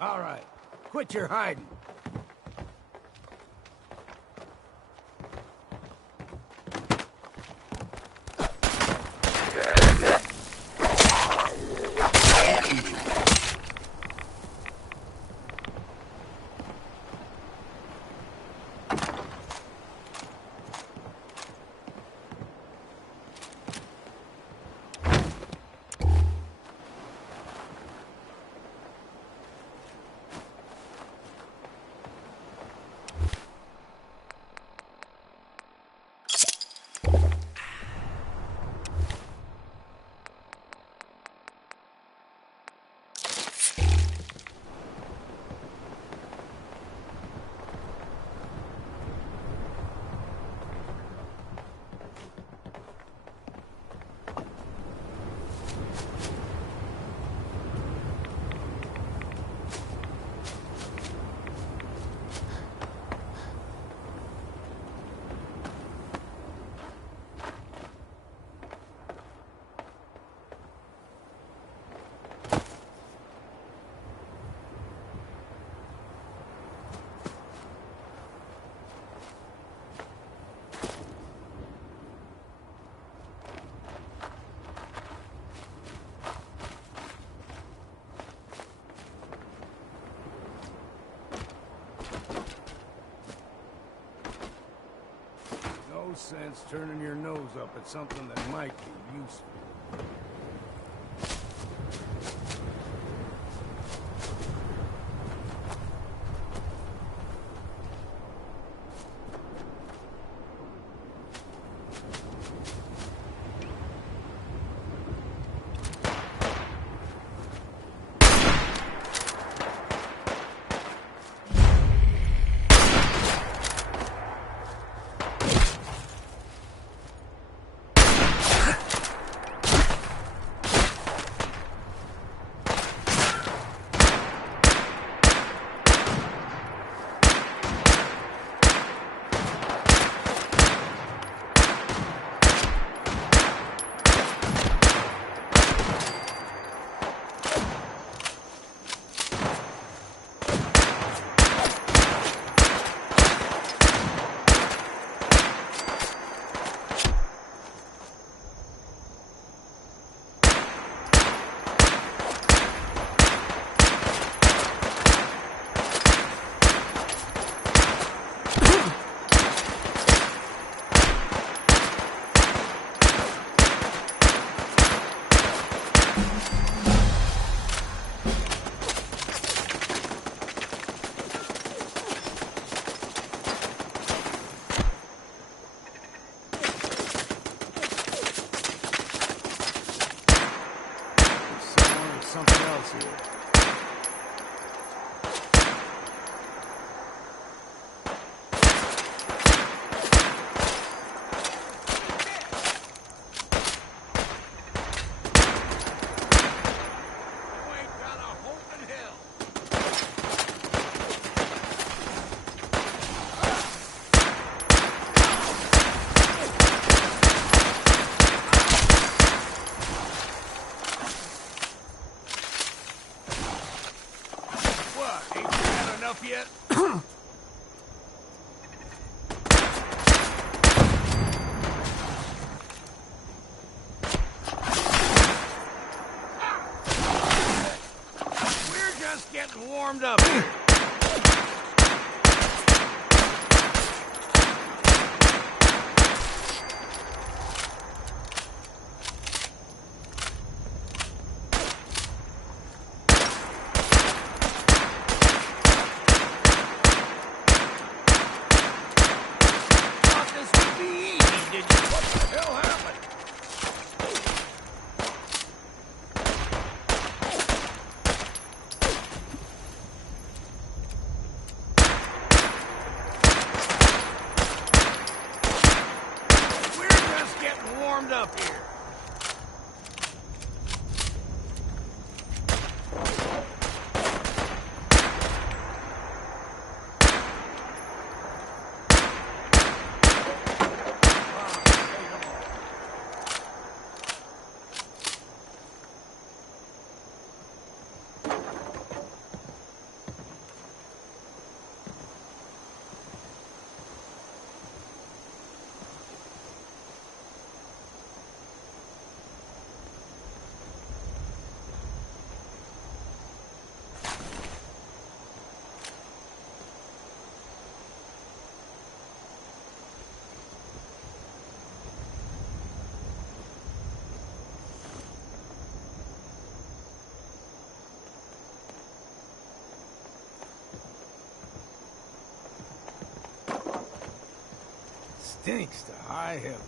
All right. Quit your hiding. No sense turning your nose up at something that might be useful. Something else here. Yet? We're just getting warmed up here. stinks to high heaven.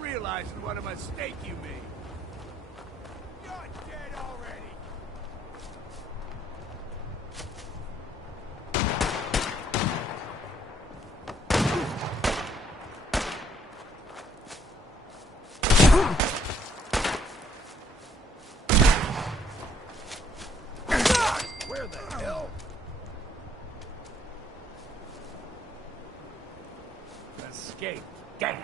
Realizing what a mistake you made. You're dead already. Where the hell? Escape. Damn.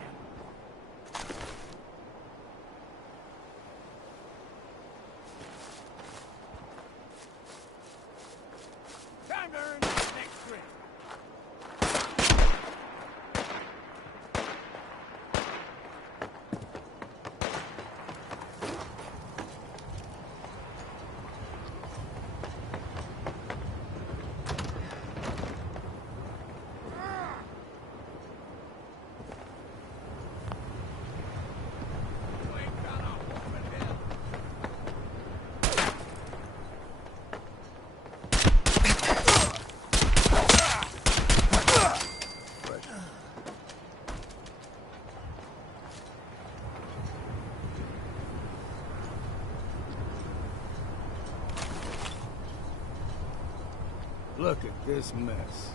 Look at this mess.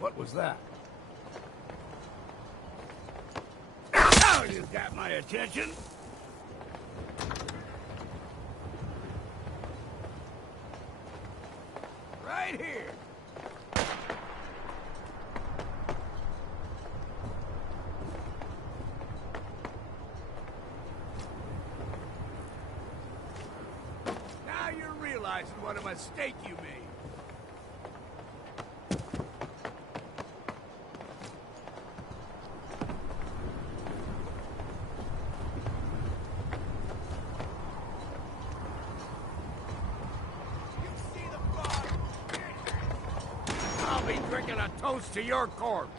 What was that? Now you got my attention. Right here. Now you're realizing what a mistake you made. I'll be drinking a toast to your corpse.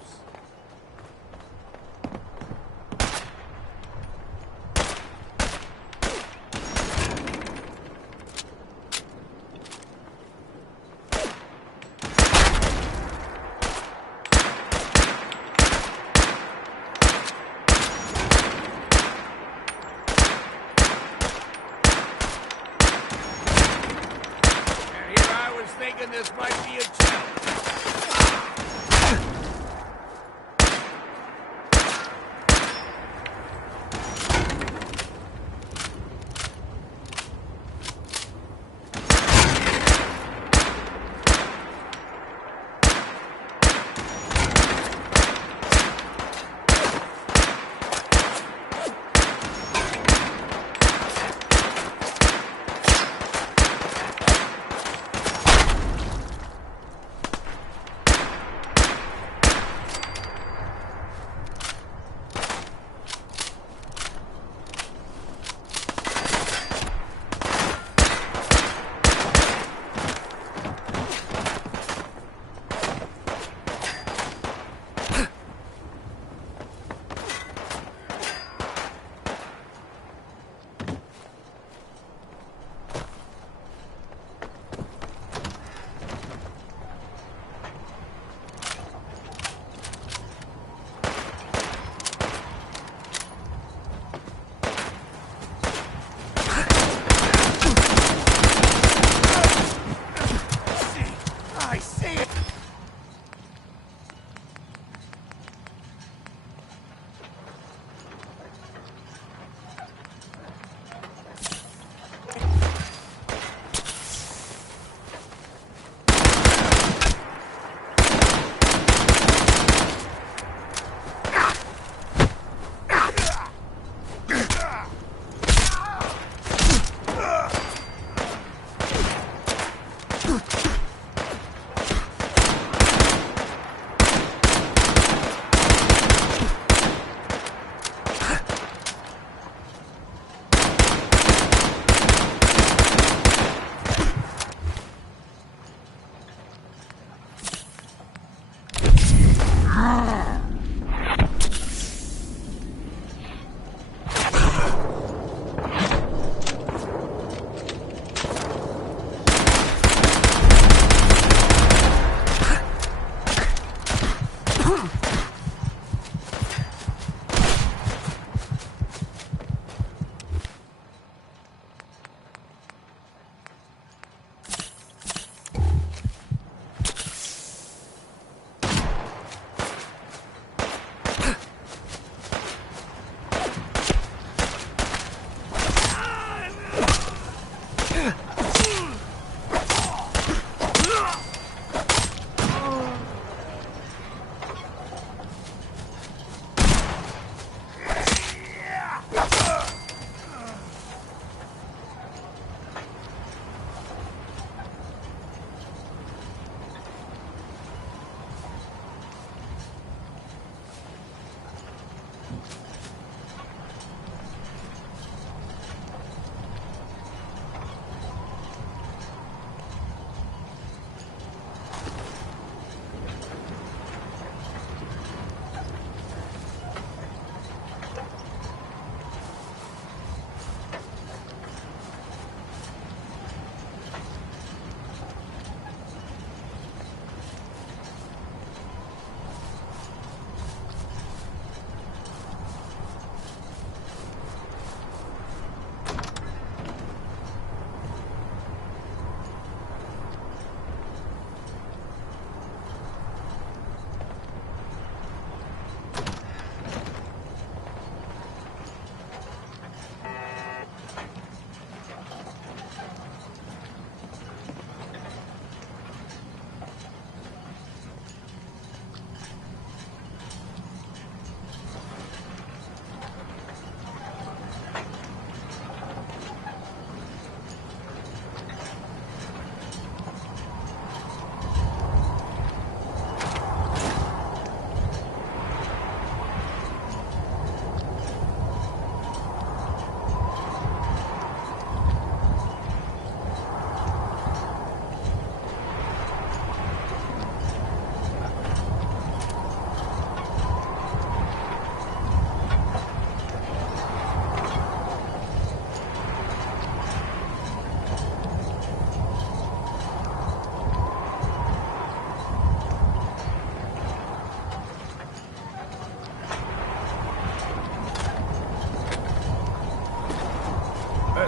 And here I was thinking this might be a challenge.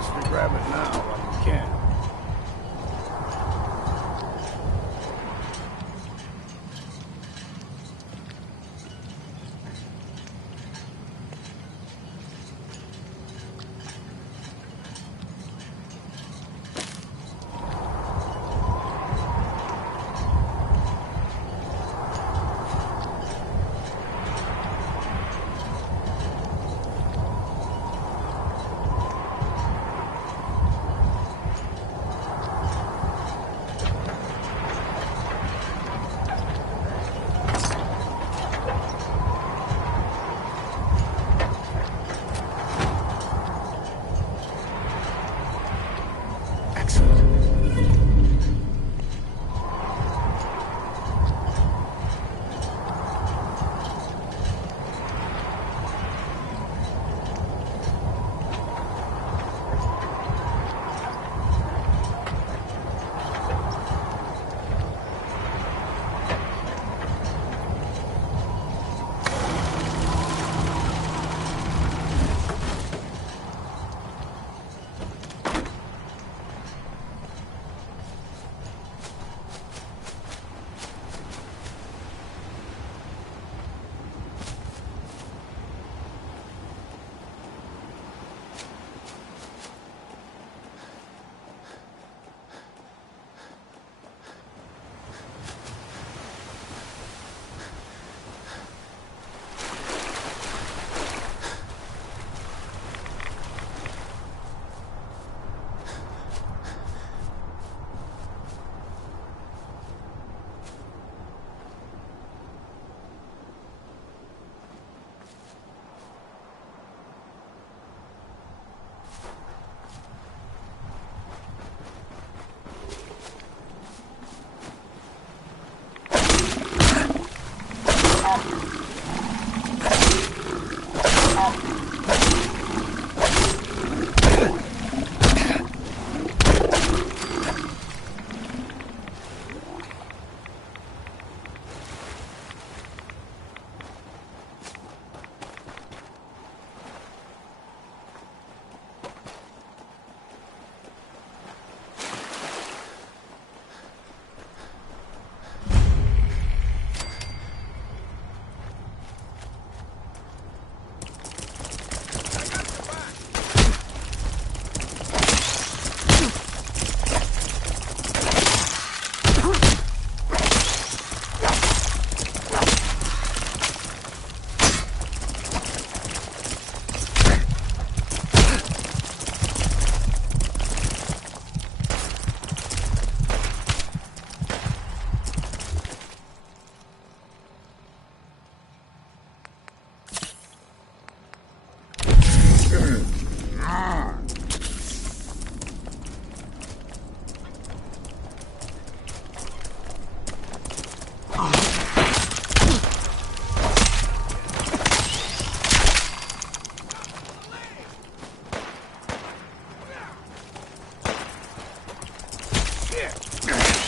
best to grab it now while you can.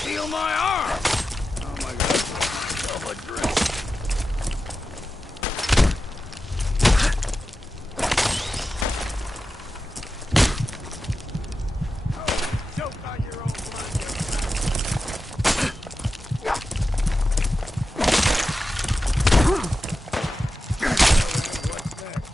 Feel my arm! Oh my god, myself a drink. Choke on your own What's next?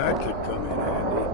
That could come in handy.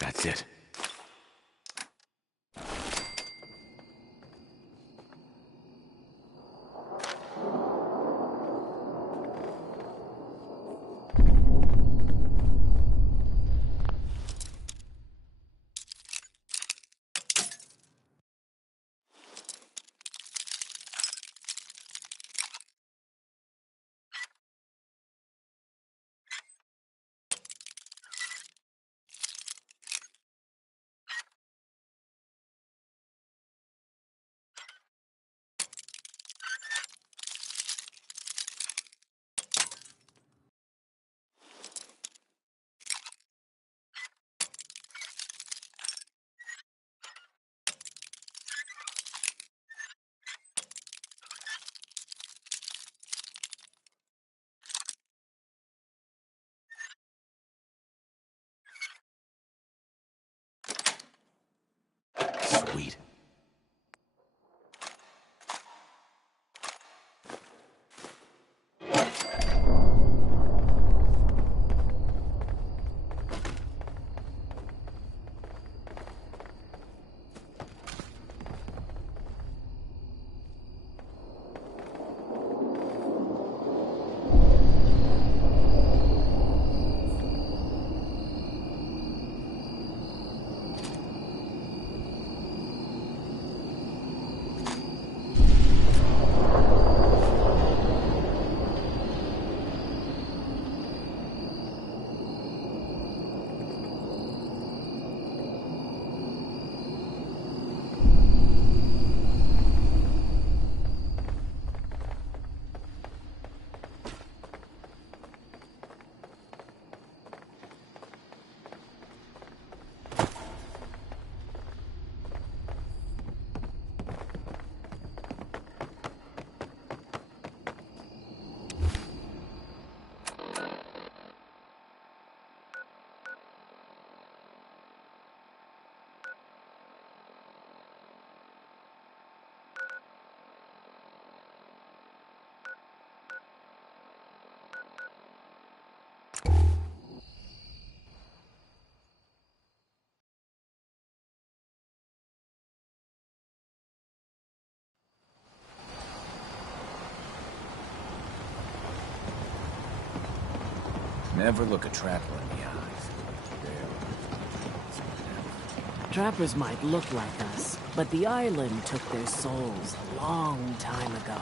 That's it. Sweet. Never look a trapper in the eyes. Trappers might look like us, but the island took their souls a long time ago.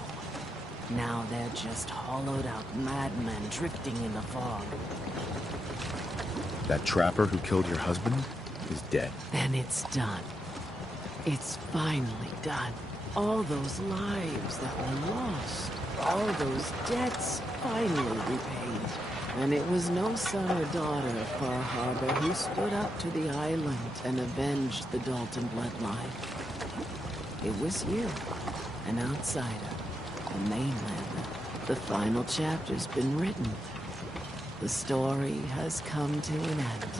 Now they're just hollowed-out madmen drifting in the fog. That trapper who killed your husband is dead. And it's done. It's finally done. All those lives that were lost, all those debts finally repaid. And it was no son or daughter of Far Harbor who stood up to the island and avenged the Dalton bloodline. It was you, an outsider, a mainlander. The final chapter's been written. The story has come to an end.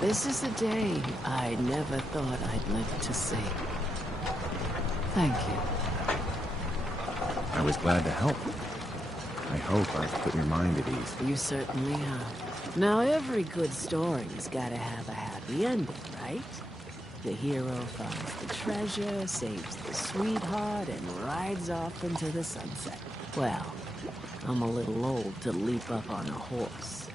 This is a day I never thought I'd live to see. Thank you. I was glad to help. I hope I've put your mind at ease. You certainly have. Now, every good story's gotta have a happy ending, right? The hero finds the treasure, saves the sweetheart, and rides off into the sunset. Well, I'm a little old to leap up on a horse.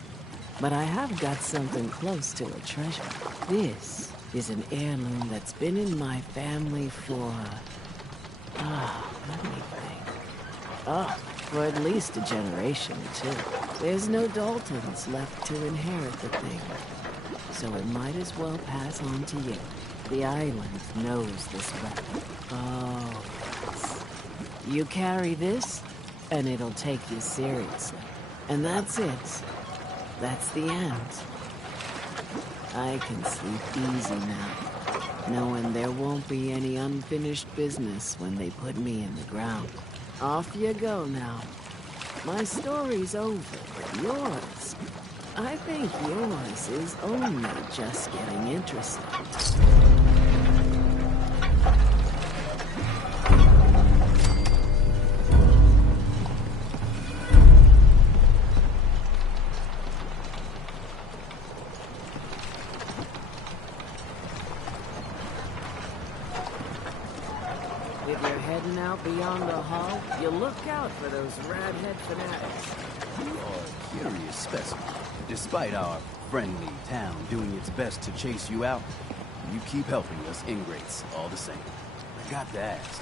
But I have got something close to a treasure. This is an heirloom that's been in my family for Let me think. Oh, for at least a generation or two. There's no Daltons left to inherit the thing. So it might as well pass on to you. The island knows this weapon. Oh, yes. You carry this, and it'll take you seriously. And that's it. That's the end. I can sleep easy now, knowing there won't be any unfinished business when they put me in the ground. Off you go now. My story's over, but yours, I think yours is only just getting interesting. If you're heading out beyond the hall, you look out for those radhead fanatics. You are a curious specimen. Despite our friendly town doing its best to chase you out, you keep helping us ingrates all the same. I got to ask,